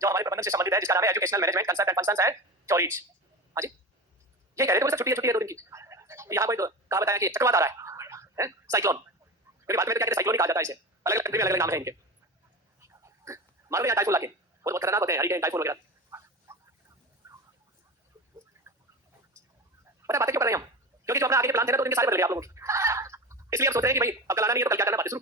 जो हमारे प्रबंधन से संबंधित है, जिसका नाम है educational management concept and functions and theories. हाँ जी, ये कह रहे थे वो सब छुट्टी है 2 दिन की। यहाँ कोई तो कहा बताया कि चक्रवात आ रहा है साइक्लोन। मेरी बात में तो क्या कहते हैं, साइक्लोन ही कहा जाता है इसे। अलग-अलग कंट्री में अलग-अलग नाम है इनके। मालूम है यहाँ टाइफून लाके बहुत खतरनाक होते हैं, हरिकेन टाइफून वगैरह। पता बातें क्यों कर रहे हैं हम? क्योंकि जो अपना आगे के प्लान थे ना 2 दिन के सारे बदल गए आप लोगों के। इसलिए हम सोच रहे हैं कि भाई अब कल आना नहीं है तो कल क्या करना, बातें शुरू।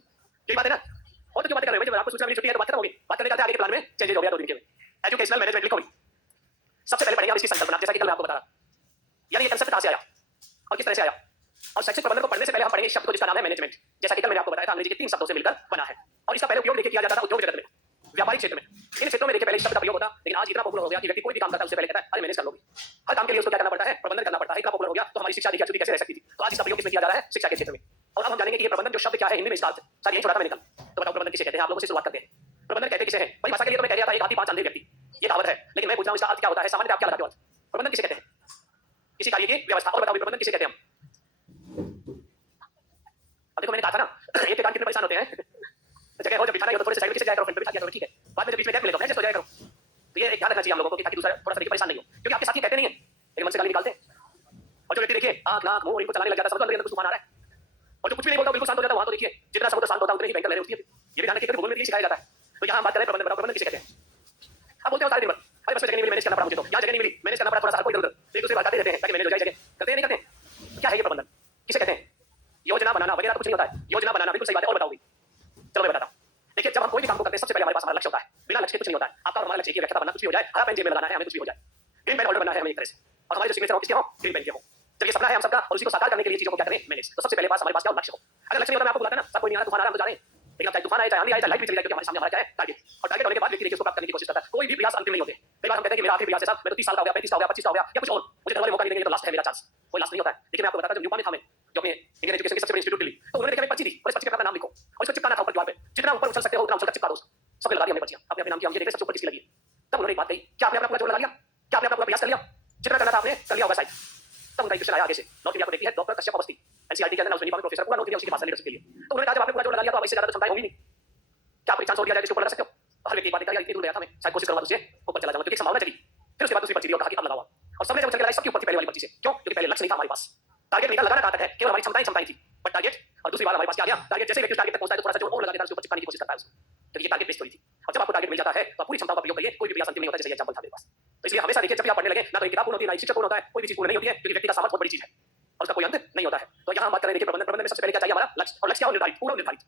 यही बात है ना। और तो क्यों बातें कर रहे हो भाई, जब आपको सूचना मिली छुट्टी है तो बात खत्म होगी। बात करने का आगे के प्लान में चेंजेस हो गया 2 दिन के में। एजुकेशनल मैनेजमेंट लिखो भाई। सबसे पहले पढ़ेंगे हम इसकी संकल्पना, जैसा कि कल मैं आपको बता रहा। यानी ये कंसेप्ट कहां से आया और किस तरह से आया। और शैक्षिक प्रबंधन को पढ़ने से पहले हम पढ़ेंगे शब्द को जिसका नाम है मैनेजमेंट। जैसा कि कल मैंने आपको बताया था, अंग्रेजी के 3 शब्दों से मिलकर बना है और इसका पहले उपयोग देखिए किया जाता था उद्योग जगत में, व्यापारिक क्षेत्र में। इन क्षेत्रों में देखिए पहले शब्द का प्रयोग होता, लेकिन आज इतना पॉपुलर हो गया कि व्यक्ति कोई भी काम करता है उससे पहले कहता है अरे मैनेज कर लोगे। हर काम के लिए उसको क्या करना पड़ता है, प्रबंधन करना पड़ता है। इतना पॉपुलर हो गया तो हमारी शिक्षा देखिए कैसे रह सकती थी। तो आज इसका प्रयोग किसमें किया जा रहा है, शिक्षा के क्षेत्र में। और अब हम जानेंगे कि ये प्रबंधन जो शब्द क्या है हिंदी में इसका अर्थ। सर यही छोड़ा था मैंने कल, तो बताओ प्रबंधन किसे कहते हैं। आप लोगों से शुरुआत करते हैं। प्रबंधन कहते किसे हैं भाई, भाषा के लिए तो मैं कह रहा था एक हाथी 5 अंधे व्यक्ति, ये कहावत है। लेकिन मैं पूछ रहा हूं इसका अर्थ क्या होता है, सामान्य आप क्या लगाते हो अर्थ। प्रबंधन किसे कहते हैं, किसी कार्य की व्यवस्था। और बताओ प्रबंधन किसे कहते हैं हम। अब देखो मैंने कहा था ना एक के कारण कितने परेशान होते हैं। जगह हो जब बिठाना हो तो थोड़े से साइड में किसे जाया करो, फ्रंट पे बिठा दिया करो, ठीक है। बाद में जब बीच में गैप मिलेगा एडजस्ट हो जाया करो। तो ये एक ध्यान रखना चाहिए हम लोगों को कि ताकि दूसरा थोड़ा सा देखिए परेशान नहीं हो, क्योंकि आपके साथी कहते नहीं है लेकिन मन से गाली निकालते हैं। और जो व्यक्ति देखिए आंख नाक मुंह इनको चलाने लग जाता है, समझ लो अंदर कुछ तूफान आ रहा है। और जो कुछ भी नहीं बोलता बिल्कुल शांत हो जाता है, वहां तो देखिए जितना समुद्र शांत होता है उतनी ही भयंकर लहरें उठती है। ये भी ध्यान रखिए भूगोल में भी सिखाया जाता है। तो यहाँ हम बात करें प्रबंधन, प्रबंधन किसे कहते हैं। आप बोलते हो सारे दिन भर अरे बस जगह नहीं मिली, मैनेज करना पड़ा मुझे, तो यहाँ जगह नहीं मिली, मैनेज करना पड़ा थोड़ा सा, कोई इधर एक दूसरे बताते रहते हैं ताकि मैनेज हो जाए जगह। करते हैं नहीं करते। क्या है ये प्रबंधन, किसे कहते हैं। योजना बनाना वगैरह तो कुछ नहीं होता है। योजना बनाना बिल्कुल सही बात है। और बताओगी, चलो मैं बताता हूँ। देखिए जब हम कोई भी काम को करते हैं सबसे पहले हमारे पास हमारा लक्ष्य होता है। बिना लक्ष्य के कुछ नहीं होता है। आपका और हमारा लक्ष्य एक ही, व्याख्या बनना कुछ भी हो जाए, हरा पेन जेब में लगाना है, हमें कुछ भी हो जाए। ग्रीन पेन होल्डर बनना है हमें एक तरह से, और हमारे जो सिग्नेचर हो किसके हो, ग्रीन पेन के हो। जब ये सपना है हम सबका और उसी को साकार करने के लिए चीजों को क्या करें, मैनेज। तो सबसे पहले पास हमारे पास क्या हो, लक्ष्य हो। अगर लक्ष्य नहीं होता मैं आपको बुलाता ना, सब कोई नहीं आ रहा, तूफान आ रहा हम तो जा रहे हैं, लेकिन अब चाहे तूफान आए चाहे आंधी आए चाहे लाइट भी चली जाए, क्योंकि हमारे सामने हमारा क्या है, टारगेट। और टारगेट होने के बाद व्यक्ति देखिए उसको प्राप्त करने की कोशिश करता है। कोई भी प्रयास अंतिम नहीं होते। कई बार हम कहते हैं कि मेरा आखिरी प्रयास है साहब, मैं तो 30 साल का हो गया, 35 का हो गया, 25 का हो गया या कुछ और, मुझे घर वाले मौका नहीं देंगे तो लास्ट है मेरा चांस। कोई लास्ट नहीं होता है। देखिए मैं आपको बताता हूं, जब न्यूपा में था मैं, जो अपने इंडियन एजुकेशन के सबसे बड़े इंस्टीट्यूट के लिए, तो उन्होंने देखा मैं पर्ची दी और इस पर्ची पे अपना नाम लिखो और इसको चिपकाना था ऊपर दीवार पे। जितना ऊपर उछल सकते हो उतना उछल कर चिपका दो। सबने लगा दी हमने पर्चियां, अपने अपने नाम की। हम ये देख सबसे ऊपर किसकी लगी है। तब उन्होंने एक बात कही, क्या आपने अपना पूरा जोर लगा लिया, क्या आपने अपना पूरा प्रयास कर लिया, जितना करना था आपने कर लिया होगा शायद। तब उनका क्वेश्चन आया आगे से, नॉर्थ इंडिया को देखती है डॉक्टर कश्यप अवस्थी, एनसीईआरटी के अंदर उसमें प्रोफेसर पूरा नॉर्थ इंडिया उसके पास लीडरशिप के लिए। तो उन्होंने कहा जब आपने पूरा जोर लगा लिया तो अब इससे ज्यादा क्षमताएं होंगी नहीं, क्या आपको चांस और दिया जाए जिसके ऊपर लगा सकते हो। हर व्यक्ति बात करेगा, इतनी दूर गया था मैं, शायद कोशिश करूंगा तुझे ऊपर चला जाऊंगा, क्योंकि संभावना चली। फिर उसके बाद दूसरी पर्ची दी और कहा कि अब लगाओ। और सबने जब उछल के लगाई सबकी ऊपर थी पहले वाली पर्ची से। क्यों, क्योंकि पहले लक्ष्य नहीं था हमारे पास, टारगेट नहीं था, लगाना कहां तक है, केवल हमारी क्षमताएं थी, बट टारगेट। और दूसरी बात हमारे पास क्या आ गया, टारगेट जैसे व्यक्ति टारगेट तक पहुंचता है तो थोड़ा सा जोर और लगा देता है, उसके ऊपर चिपकाने की कोशिश करता है उसको, क्योंकि ये टारगेट बेस्ड थोड़ी थी। और जब आपको टारगेट मिल जाता है तो आप पूरी क्षमताओं का प्रयोग करिए, कोई भी प्रयास अंतिम नहीं होता, जैसे एग्जांपल था मेरे पास। तो इसलिए हमेशा देखिए जब भी आप पढ़ने लगे ना तो एक किताब पूर्ण होती है ना एक शिक्षक पूर्ण होता है, कोई भी चीज पूर्ण नहीं होती है, क्योंकि व्यक्ति का सामर्थ्य बहुत बड़ी चीज है और उसका कोई अंत नहीं होता है। तो यहाँ हम बात करें देखिए प्रबंधन, प्रबंधन में सबसे पहले क्या चाहिए हमारा लक्ष्य। और लक्ष्य क्या हो, निर्धारित, पूरा निर्धारित।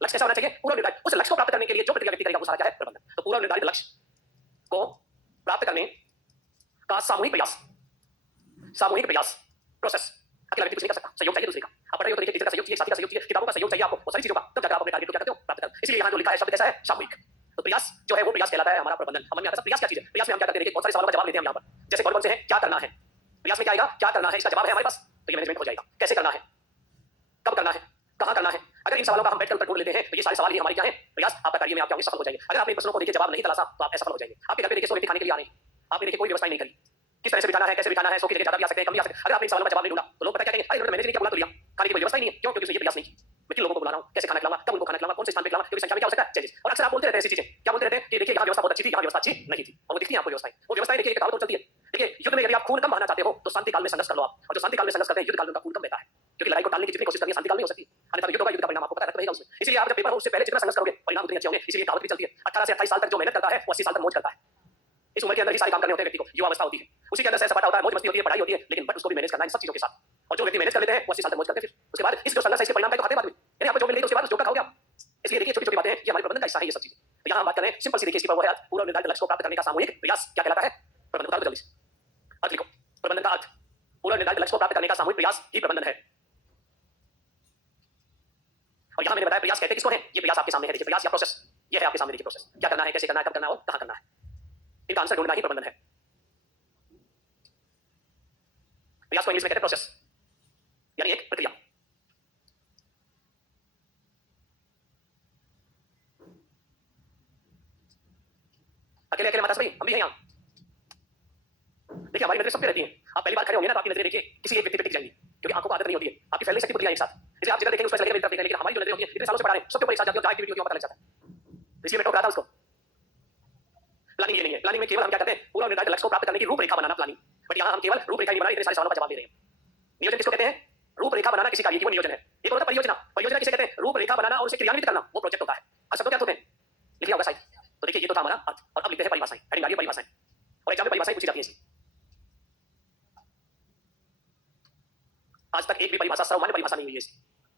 लक्ष्य कैसा होना चाहिए, पूरा निर्धारित। उस लक्ष्य को प्राप्त करने के लिए जो प्रक्रिया व्यक्ति करेगा वो सारा क्या है, प्रबंधन। तो पूरा निर्धारित लक्ष्य को प्राप्त करने का सामूहिक प्रयास, सामूहिक प्रयास, प्रोसेस। अकेला व्यक्ति कुछ नहीं कर सकता, सहयोग चाहिए दूसरे का। आप पढ़ रहे हो तो देखिए टीचर का सहयोग चाहिए, साथी का सहयोग चाहिए, किताबों का सहयोग चाहिए आपको, वो सारी चीजों का, तब जाकर आप अपने टारगेट को क्या करते हो, प्राप्त करते हो। इसलिए यहाँ जो लिखा है शब्द कैसा है, सामूहिक। तो प्रयास जो है वो प्रयास कहलाता है हमारा प्रबंधन। समझ में आता है प्रयास क्या चीज है। प्रयास में हम क्या करते हैं, देखिए बहुत सारे सवालों का जवाब लेते हैं हम यहाँ पर। जैसे कौन कौन से हैं, क्या करना है, प्रयास में क्या आएगा, क्या करना है, इसका जवाब है हमारे पास, तो ये मैनेजमेंट हो जाएगा। कैसे करना है, कब करना है, कहां करना है। अगर इन सवालों का हम बैठकर उत्तर ढूंढ लेते हैं तो ये सारे सवाल ही हमारे क्या है, प्रयास। आपका कार्य में आप क्या होंगे, सफल हो जाएंगे। अगर आपने इन प्रश्नों को देखिए जवाब नहीं तलाशा तो आप असफल हो जाएंगे। आपके घर पे देखिए 100 व्यक्ति खाने के लिए आ रहे हैं, आपने देखिए कोई व्यवस्था नहीं करी, किस तरह से बिठाना है, कैसे बिठाना है, 100 की जगह ज्यादा भी आ सकते हैं, कम भी आ सकते हैं। अगर आपने इन सवालों का जवाब नहीं ढूंढा तो लोग पता क्या कहेंगे, अरे इन्होंने मैनेज नहीं किया, बुला तो लिया, खाने की कोई व्यवस्था ही नहीं है। क्यों, क्योंकि उसने ये प्रयास नहीं की। मैं किन लोगों को बुला रहा हूं, कैसे खाना खिलाऊंगा, कब उनको खाना खिलाऊंगा, कौन से स्थान पे खिलाऊंगा, क्योंकि संख्या में क्या हो सकता है, चेंजेस। और अक्सर आप बोलते रहते हैं ऐसी चीजें, क्या बोलते रहते हैं कि देखिए यहाँ व्यवस्था बहुत अच्छी थी, यहाँ व्यवस्था अच्छी नहीं थी, और वो दिखती है आपको व्यवस्थाएं। वो व्यवस्थाएं देखिए एक कहावत चलती है, देखिए युद्ध में यदि आप खून कम बहाना चाहते हो तो शांति काल में संघर्ष कर लो आप। और जो शांति काल में संघर्ष करते हैं युद्ध काल में उनका खून कम रहता है, क्योंकि लड़ाई को टालने की जितनी कोशिश करनी है शांति काल में हो सकती है। अन्यथा युद्ध होगा, युद्ध का परिणाम आपको पता है, रहेगा उसमें। इसलिए आप जब पेपर हो उससे पहले जितना संघर्ष करोगे परिणाम उतने अच्छे होंगे। इसलिए कहावत भी चलती है, 18 से 28 साल तक जो मेहनत करता है वो 80 साल तक मौज करता है। इस उम्र के अंदर ही सारे काम करने होते हैं व्यक्ति को, युवा अवस्था होती है, उसी के अंदर सपाटा होता है, मौज मस्ती होती है, पढ़ाई होती है, लेकिन बट उसको भी मैनेज करना है इन सब चीजों के साथ। और जो व्यक्ति मैनेज कर लेते हैं वो 80 साल तक मौज करते हैं। फिर उसके बाद इस जो संघर्ष है इसके परिणाम का खाते बाद में यानी आपको जो मिल गई तो उसके बाद उस जो का खाओगे आप। इसलिए देखिए छोटी छोटी बातें ये हमारे प्रबंधन का हिस्सा है ये सब चीजें। तो यहाँ हम बात करें सिंपल सी, देखिए इसकी पर वो है पूरा निर्धारित लक्ष्य को प्राप्त करने का सामूहिक प्रयास क्या कहलाता है, प्रबंधन। बता दो जल्दी से, अर्थ लिखो। प्रबंधन का अर्थ पूरा निर्धारित लक्ष्य को प्राप्त करने का सामूहिक प्रयास ही प्रबंधन है। और यहाँ मैंने बताया प्रयास कहते किसको है, ये प्रयास आपके सामने है, देखिए प्रयास या प्रोसेस, ये है आपके सामने, देखिए प्रोसेस क्या करना है, कैसे करना है, कब करना है और कहां करना है, इनका आंसर ढूंढना ही प्रबंधन है। प्रयास को इंग्लिश में कहते हैं प्रोसेस, यानी एक प्रक्रिया। अकेले अकेले माता भाई हम भी हैं यहाँ, देखिए हमारी नजरें सब पे रहती हैं। आप पहली बार खड़े होंगे ना तो आपकी नजरें देखिए किसी एक व्यक्ति पे टिक जाएंगी, क्योंकि आंखों को आदत नहीं होती है, आपकी फैल नहीं सकती बुद्धियां एक साथ। इसलिए आप जिधर देखेंगे उस पर चलेगा मेरी तरफ देखेंगा, लेकिन हमारी जो नजरें होती है इतने सालों से पढ़ा रहे हैं सबके ऊपर एक साथ जाती है, जहाँ एक्टिविटी होती है वहाँ पता लग जाता है। इसलिए मैं टोक रहा था उसको प्लानिंग ये नहीं है। प्लानिंग में केवल हम क्या करते हैं, पूरा निर्धारित लक्ष्य को प्राप्त करने की रूपरेखा बनाना प्लानिंग। बट यहाँ हम केवल रूपरेखा नहीं बना, इतने सारे सवालों का जवाब दे रहे हैं। नियोजन किसको कहते हैं? रूपरेखा बनाना किसी कार्य की, वो नियोजन है। एक होता है परियोजना। परियोजना किसे कहते हैं? रूपरेखा बनाना और उसे क्रियान्वित करना, वो प्रोजेक्ट होता है। अब शब्दों क्या होते हैं, लिखिए होगा साइड। तो देखिए ये तो था हमारा अर्थ, और अब लिखते हैं परिभाषाएं। हेडिंग आ रही है परिभाषाएं, और एग्जाम में परिभाषाएं पूछी जाती हैं। आज तक एक भी परिभाषा सर्वमान्य परिभाषा नहीं हुई है।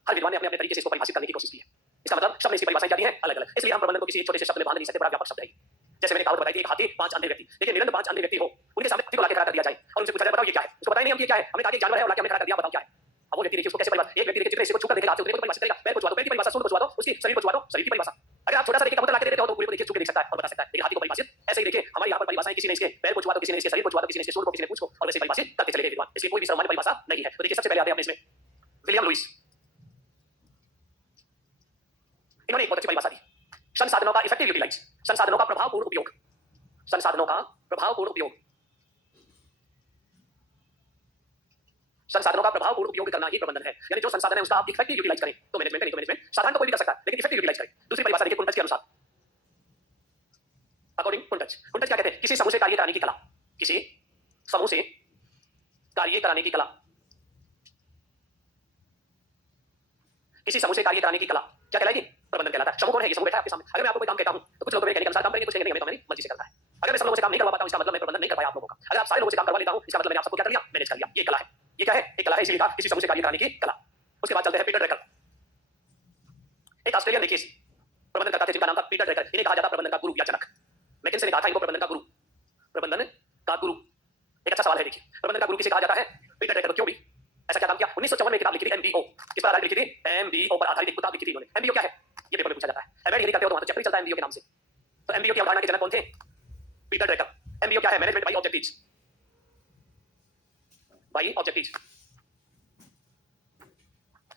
हर विद्वान ने अपने अपने तरीके से इसको परिभाषित करने की कोशिश की है। इसका मतलब शब्द ने इसकी परिभाषाएं क्या दी है, अलग अलग। इसलिए हम प्रबंधन को किसी एक छोटे से शब्द में बांध नहीं सकते, बड़ा व्यापक शब्द है। जैसे मैंने कहावत बताई थी, एक हाथी 5 अंधे व्यक्ति। देखिए निरंतर 5 अंधे व्यक्ति हो, उनके सामने हाथी को लाके खड़ा कर दिया जाए और उनसे पूछा जाए बताओ ये क्या है, उसको पता ही नहीं हम ये क्या है। हमने कहा कि जानवर है और लाके हमने खड़ा कर दिया, बताओ क्या है। अब वो व्यक्ति देखिए उसको कैसे परिभाषित, एक व्यक्ति देखिए चित्र इसको छूकर देखेगा, हाथ से उतरे को परिभाषित करेगा, पैर को छुआ दो पैर की परिभाषा, सूंड को छुआ दो उसकी, शरीर को छुआ दो शरीर की परिभाषा। अगर आप छोटा सा देखिए कबूतर लाके देते हो तो पूरे को देखिए छू के देख सकता है और बता सकता है। लेकिन हाथी को परिभाषित ऐसे ही देखिए हमारे यहाँ पर परिभाषाएं किसी ने इसके पैर को छुआ तो किसी ने इसके शरीर को छुआ तो किसी ने इसके सूंड को, किसी ने पूंछ को, और वैसे परिभाषित करते चले गए विद्वान। इसलिए कोई भी सर्वमान्य परिभाषा नहीं है। तो देखिए सबसे पहले आते हैं अपने इसमें विलियम लुइस। इन्होंने एक बहुत अच्छी परिभाषा दी, संसाधनों का इफेक्टिव यूटिलाइज, संसाधनों का प्रभावपूर्ण उपयोग, संसाधनों का प्रभावपूर्ण उपयोग, संसाधनों का प्रभावपूर्ण उपयोग करना ही प्रबंधन है। यानी जो संसाधन है उसका आप इफेक्टिव यूटिलाइज करें तो मैनेजमेंट है, नहीं तो मैनेजमेंट साधारण तो कोई भी कर सकता है लेकिन इफेक्टिव यूटिलाइज करें। दूसरी परिभाषा देखिए कुंटज के अनुसार, अकॉर्डिंग कुंटज, कुंटज क्या कहते हैं, किसी समूह से कार्य कराने की कला, किसी समूह से कार्य कराने की कला, किसी समूह से कार्य कराने की कला क्या कहलाएगी, प्रबंधन कहलाता है। समूह कौन है, ये समूह बैठा है आपके सामने। अगर मैं आपको कोई काम कहता हूं तो कुछ लोग मेरे कहने के अनुसार काम करेंगे, कुछ कहेंगे नहीं हमें तो मेरी मर्जी से करता है। अगर मैं सब लोगों से काम नहीं करवा पाता हूं इसका मतलब मैं प्रबंधन नहीं कर पाया आप लोगों का। अगर आप सारे लोगों से काम करवा लेता हूं इसका मतलब मैंने आप सबको क्या कर लिया, मैनेज कर लिया। ये कला है, ये क्या है, एक कला है। इसीलिए कहा किसी समूह से कार्य कराने की कला। उसके बाद चलते हैं पीटर ड्रकर, एक ऑस्ट्रेलियन देखिए प्रबंधन करता था जिनका नाम था पीटर ड्रकर। इन्हें कहा जाता प्रबंधन का गुरु या जनक। मैकिन्से ने कहा था इनको प्रबंधन का गुरु, प्रबंधन का गुरु। एक अच्छा सवाल है देखिए, प्रबंधन का गुरु किसे कहा जाता है, पीटर ड्रकर। क्यों भी ऐसा क्या काम किया, 1954 में किताब लिखी थी एमबीओ, किस पर आधारित लिखी थी, एमबीओ पर आधारित एक किताब लिखी थी इन्होंने। एमबीओ क्या है, ये पेपर में पूछा जाता है। एमबीओ नहीं करते हो तो वहां तो चैप्टर चलता है एमबीओ के नाम से। तो एमबीओ की अवधारणा के जनक कौन थे, पीटर ड्रकर। एमबीओ क्या है, management by objectives, by objectives,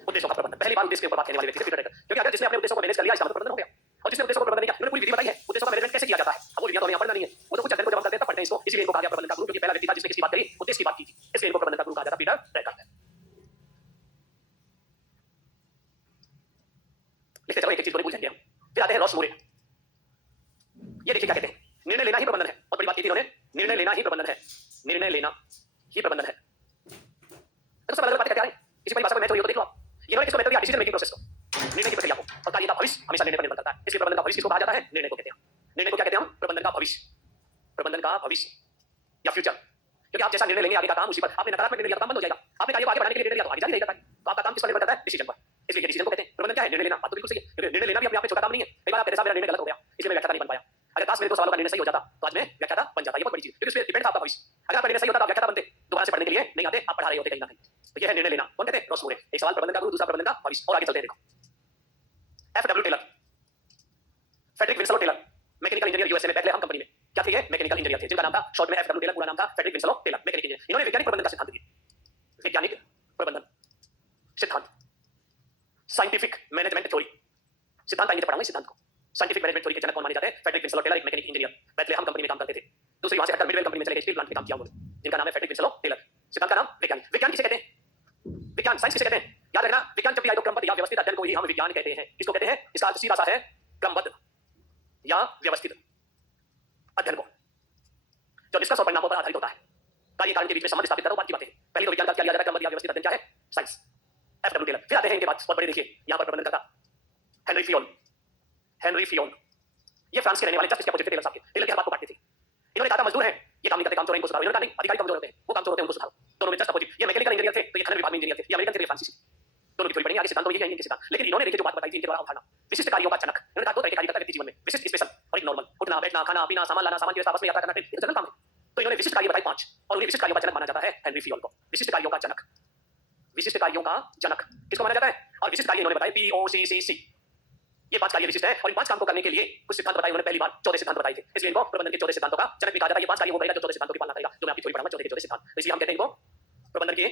उद्देश्यों का प्रबंधन। पहली बार उद्देश्य के ऊपर बात करने वाले व्यक्ति थे पीटर ड्रकर। क्योंकि अगर जिसने अपने उद्देश्यों को मैनेज कर लिया इसका मतलब प्रबंधन हो गया, और जिसने उद्देश्यों को प्रबंधन नहीं किया, उन्होंने पूरी विधि बताई है उद्देश्यों का मैनेजमेंट कैसे किया जाता है। अब वो विधियां तो हमें यहाँ पढ़ना नहीं है, वो तो कुछ अध्ययन को जब हम करते हैं तब पढ़ते हैं इसको। इसीलिए इनको कहा गया प्रबंधन का गुरु, क्योंकि पहला व्यक्ति था जिसने किसकी बात करी, उद्देश्य की बात की थी। इसलिए इनको प्रबंधन का गुरु कहा जाता पीटर ड्रकर। लिखते चलो एक एक चीज को भूल जाएंगे हम। फिर आते हैं रॉस मोरे। ये देखिए क्या कहते हैं, निर्णय लेना ही प्रबंधन है। और बड़ी बात की थी इन्होंने, निर्णय लेना ही प्रबंधन है, निर्णय लेना ही प्रबंधन है। तो सब अलग अलग बातें करते आ रहे हैं, किसी परिभाषा को मैं तो ये तो देख लो आप। इन्होंने किसको महत्व दिया, डिसीजन मेकिंग प्रोसेस को, निर्णय की प्रक्रिया को। और कार्य का भविष्य हमेशा निर्णय पर निर्भर करता है। इसलिए प्रबंधन का भविष्य किसको कहा जाता है, निर्णय को कहते हैं। निर्णय को क्या कहते हैं हम, प्रबंधन का भविष्य, प्रबंधन का भविष्य या फ्यूचर। क्योंकि आप जैसा निर्णय लेंगे आगे का काम उसी पर। आपने नकारात्मक निर्णय लिया तो काम बंद हो जाएगा। आपने कार्य को आगे बढ़ाने के लिए निर्णय लिया तो आगे जारी रहेगा। तो आपका काम किस पर निर्भर करता है, डिसीजन पर। इसलिए डिसीजन को कहते हैं प्रबंधन क्या है, निर्णय लेना। बात तो बिल्कुल सही है, निर्णय लेना भी अपने आप में छोटा काम नहीं है। कई बार आप कहते हैं साहब मेरा निर्णय गलत हो गया इसलिए मैं व्याख्याता नहीं बन पाया। अगर काश मेरे दो सवालों का निर्णय सही हो जाता तो आज मैं व्याख्याता बन जाता। ये बहुत बड़ी चीज, क्योंकि उसमें डिपेंड था आपका भविष्य। अगर आपका निर्णय सही होता तो आप व्याख्याता बनते, दोबारा से पढ़ने के लिए नहीं आते, आप पढ़ा रहे होते कहीं ना कहीं। तो ये है निर्णय लेना। कौन कहते हैं, रॉस मोरे। एक सवाल प्रबंधन का गुरु, दूसरा प्रबंधन का भविष्य। और आगे चलते हैं देखो, F W Taylor, Frederick Winslow Taylor, mechanical engineer USA में बैटलेहम कंपनी में क्या थे, ये मैकेनिकल इंजीनियर थे, जिनका नाम था शॉर्ट में एफडब्ल्यू टेलर, पूरा नाम था Frederick Winslow Taylor, mechanical engineer. इन्होंने वैज्ञानिक प्रबंधन का सिद्धांत दिया, वैज्ञानिक प्रबंधन सिद्धांत, साइंटिफिक मैनेजमेंट थ्योरी। सिद्धांत आएंगे तो पढ़ाऊंगा सिद्धांत को। साइंटिफिक मैनेजमेंट थ्योरी के जनक कौन माने जाते हैं, फ्रेडरिक विंसलो टेलर, एक मैकेनिकल इंजीनियर, बैटलेहम कंपनी में काम करते थे। दूसरी वहां से हटकर मिडवेल कंपनी में चले गए, स्टील प्लांट में काम किया उन्होंने, जिनका नाम है फ्रेडरिक विंसलो टेलर। सिद्धांत का नाम वैज्ञानिक। विज्ञान किसे कहते हैं, विज्ञान साइंस किसे कहते हैं, याद रखना। विज्ञान जब भी आए तो क्रमबद्ध या व्यवस्थित अध्ययन को ही हम विज्ञान कहते हैं। किसको कहते हैं, इसका अर्थ सीधा सा है, क्रमबद्ध या व्यवस्थित अध्ययन को, जो निष्कर्ष और परिणामों पर आधारित होता है। कार्य कारण के बीच में संबंध स्थापित करो, बात की बातें। पहले तो विज्ञान का क्या लिया जाता है, क्रमबद्ध या व्यवस्थित अध्ययन क्या है, साइंस, एफडब्ल्यू टेलर। फिर आते हैं इनके बाद बहुत बड़े, देखिए यहां पर प्रबंधन करता हेनरी फियोन। हेनरी फियोन ये फ्रांस के रहने वाले, जस्ट इसके अपोजिट थे टेलर साहब के। टेलर के बात को काटते थे। इन्होंने कहा था मजदूर हैं ये काम नहीं करते, काम चोर इनको सुधारो। इन्होंने कहा नहीं, अधिकारी कमजोर होते हैं, वो काम चोर होते हैं, उनको सुधारो। दोनों में जस्ट अपोजिट। ये मैकेनिकल इंजीनियर थे तो ये खनन विभाग में इंजीनियर थे। ये अमेरिकन थे, फ्रांसीसी। दोनों की थोड़ी पढ़ेंगे आगे, सिद्धांत तो यही है इनके सिद्धांत। लेकिन इन्होंने देखिए जो बात बताई थी इनके द्वारा अवधारणा, विशिष्ट कार्यों का जनक। इन्होंने कहा दो तरह के कार्य करता है व्यक्ति जीवन में, विशिष्ट स्पेशल और एक नॉर्मल। उठना बैठना खाना पीना सामान लाना, सामान की व्यवस्था, बस में यात्रा करना, ये जनरल काम है। तो इन्होंने विशिष्ट कार्य बताए 5 और उन्हें विशिष्ट कार्यों का जनक माना जाता है हेनरी फियोन को। विशिष्ट कार्यों का जनक, विशिष्ट कार्यों का जनक किसको माना जाता है, और विशिष्ट कार्य इन्होंने बताए POCCC। ये 5 कार्य विशिष्ट है और इन 5 काम को करने के लिए कुछ सिद्धांत बताए उन्होंने। पहली बार 14 सिद्धांत बताए थे, इसलिए इनको प्रबंधन के 14 सिद्धांतों का जनक भी कहा जाता है। ये 5 कार्य वो करेगा जो 14 सिद्धांतों की पालना करेगा, जो मैं आपकी थोड़ी पढ़ाऊंगा 14 के 14 सिद्धांत। तो इसलिए हम कहते हैं इनको प्रबंधन के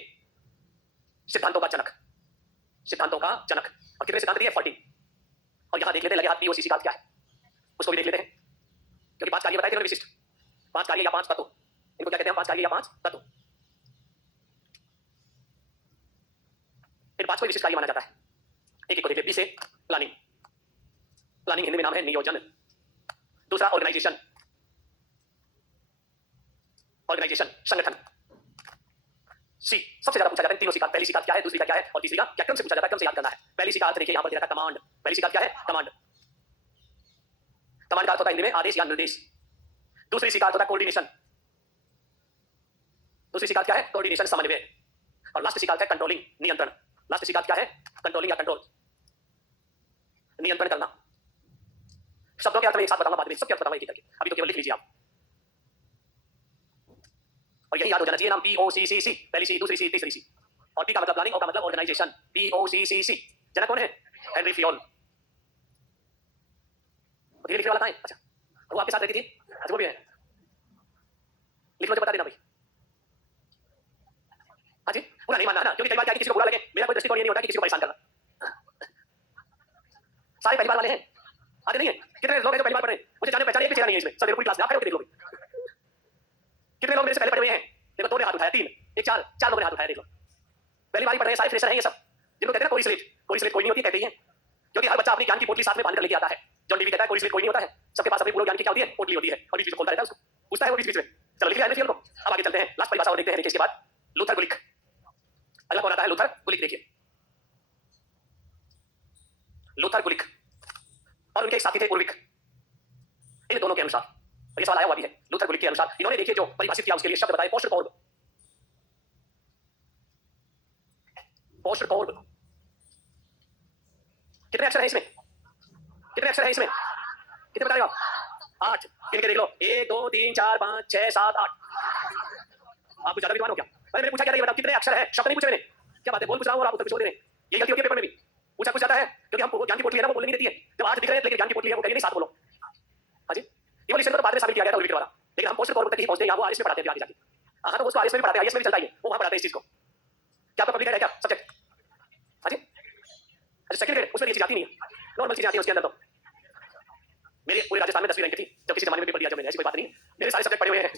सिद्धांतों का जनक, सिद्धांतों का जनक। और कितने सिद्धांत दिए, 14। और यहां देख लेते हैं लगे हाथ POCC का क्या है, उसको भी देख लेते हैं, क्योंकि 5 कार्य बताए थे उन्होंने विशिष्ट, 5 कार्य या 5 तत्व। इनको क्या कहते हैं, 5 कार्य या 5 तत्व। इन 5 को विशिष्ट कार्य माना जाता है। एक एक को देखिए। पी से प्लानिंग, प्लानिंग हिंदी में नाम है नियोजन। दूसरा ऑर्गेनाइजेशन, ऑर्गेनाइजेशन, संगठन। सी सबसे ज्यादा पूछा जाता है तीनों सी का, पहली सी का क्या है, दूसरी का क्या है और तीसरी का क्या, क्रम से पूछा जाता है, क्रम से याद करना है। पहली सी का अर्थ देखिए यहां पर दे रखा है कमांड। पहली सी का क्या है, कमांड। कमांड का अर्थ होता है हिंदी में आदेश या निर्देश। दूसरी सी का अर्थ होता है कोऑर्डिनेशन। दूसरी सी का क्या है, कोऑर्डिनेशन, समन्वय। और लास्ट सी का है कंट्रोलिंग, नियंत्रण। लास्ट सी का क्या है, कंट्रोलिंग या कंट्रोल, नियंत्रण करना। शब्दों के अर्थ में एक साथ बताऊंगा, बाद में सबके अर्थ बताऊंगा एक एक करके, अभी तो केवल लिख लीजिए आप। और यही याद हो जाना चाहिए नाम पी ओ सी सी सी, पहली सी, दूसरी सी, तीसरी सी। और पी का मतलब प्लानिंग, ओ का मतलब ऑर्गेनाइजेशन। पी ओ सी सी सी। जनक कौन है, हेनरी फियोल। धीरे लिखने वाला था, अच्छा वो आपके साथ रहती थी, अच्छा वो भी है, लिख लो जो बता देना भाई। हाँ जी, पूरा नहीं मानना है ना, क्योंकि कई बार क्या है किसी को बुरा लगे, मेरा कोई दृष्टिकोण ये नहीं होता कि किसी को परेशान करना। सारे पहली बार वाले हैं, आते नहीं है। कितने लोग हैं जो पहली बार पढ़ रहे हैं, मुझे जाने पहचाने एक भी चेहरा नहीं है इसमें, सब पूरी क्लास में आप खड़े होकर देख लो। कितने लोग मेरे से पहले पढ़े हुए हैं, देखो दो ने हाथ उठाया, तीन, एक, चार, चार लोगों ने हाथ उठाया, देख लो पहली बार ही पढ़ रहे हैं, सारे फ्रेशर हैं ये सब, जिनको कहते हैं कोई स्लेट। कोई स्लेट कोई नहीं होती, कहते ही हैं, क्योंकि हर बच्चा अपनी ज्ञान की पोटली साथ में बांध कर लेके आता है। जॉन डीवी कहता है कोई स्लेट कोई नहीं होता है, सबके पास अपनी पूर्ण ज्ञान की क्या होती है, पोटली होती है, और बीच बीच में खोलता रहता है उसको, पूछता है वो बीच बीच में। चलो लिख लिया है को, अब आगे चलते हैं, लास्ट परिभाषा और देखते हैं। देखिए इसके बाद लूथर गुलिक, अगला कौन आता है, लूथर गुलिक। देखिए लूथर गुलिक और उनके एक साथी थे उर्विक, इन दोनों के अनुसार, और ये सवाल आया हुआ भी है, लूथर गुलिक के अनुसार इन्होंने देखिए जो परिभाषित किया उसके लिए शब्द बताए, पोस्ट कॉर्ब। पोस्ट कॉर्ब कितने अक्षर हैं इसमें, कितने अक्षर हैं इसमें, कितने बता रहे हो आप, 8। गिन के देख लो, 1 2 3 4 5 6 7 8। आप कुछ ज्यादा विद्वान हो क्या, मैंने पूछा क्या, ये बताओ कितने अक्षर है, शब्द नहीं पूछे मैंने, क्या बात है, बोल पूछ रहा हूं और आप उत्तर छोड़ दे रहे हैं, ये गलती होती है पेपर में भी, पूछा कुछ जाता है, क्योंकि हमको ज्ञान की पोटली है ना, वो बोलने नहीं देती है, जब 8 दिख रहे हैं लेकिन ज्ञान की पोटली है वो कहीं नहीं, साथ बोलो। हाँ जी, इवोल्यूशन को तो बाद में शामिल किया गया था उर्विक द्वारा, लेकिन हम पोस्ट कॉर्ब तक ही पहुंचे, यहाँ वो आईएएस में पढ़ाते हैं आगे जाके। हाँ तो उसको आईएएस में भी पढ़ाते हैं, आईएएस में भी चलता है वो, वहां पढ़ाते हैं इस चीज को। क्या आपका पब्लिक है क्या सब्जेक्ट, हाँ जी, अच्छा सेकंड ग्रेड, उसमें ये चीज आती नहीं है, नॉर्मल चीजें आती है उसके अंदर। तो मेरे पूरे राजस्थान में 10वीं रैंक थी जब किसी जमाने में पेपर दिया, जब मैंने, ऐसी कोई बात नहीं, मेरे सारे सब्जेक्ट पढ़े हुए हैं।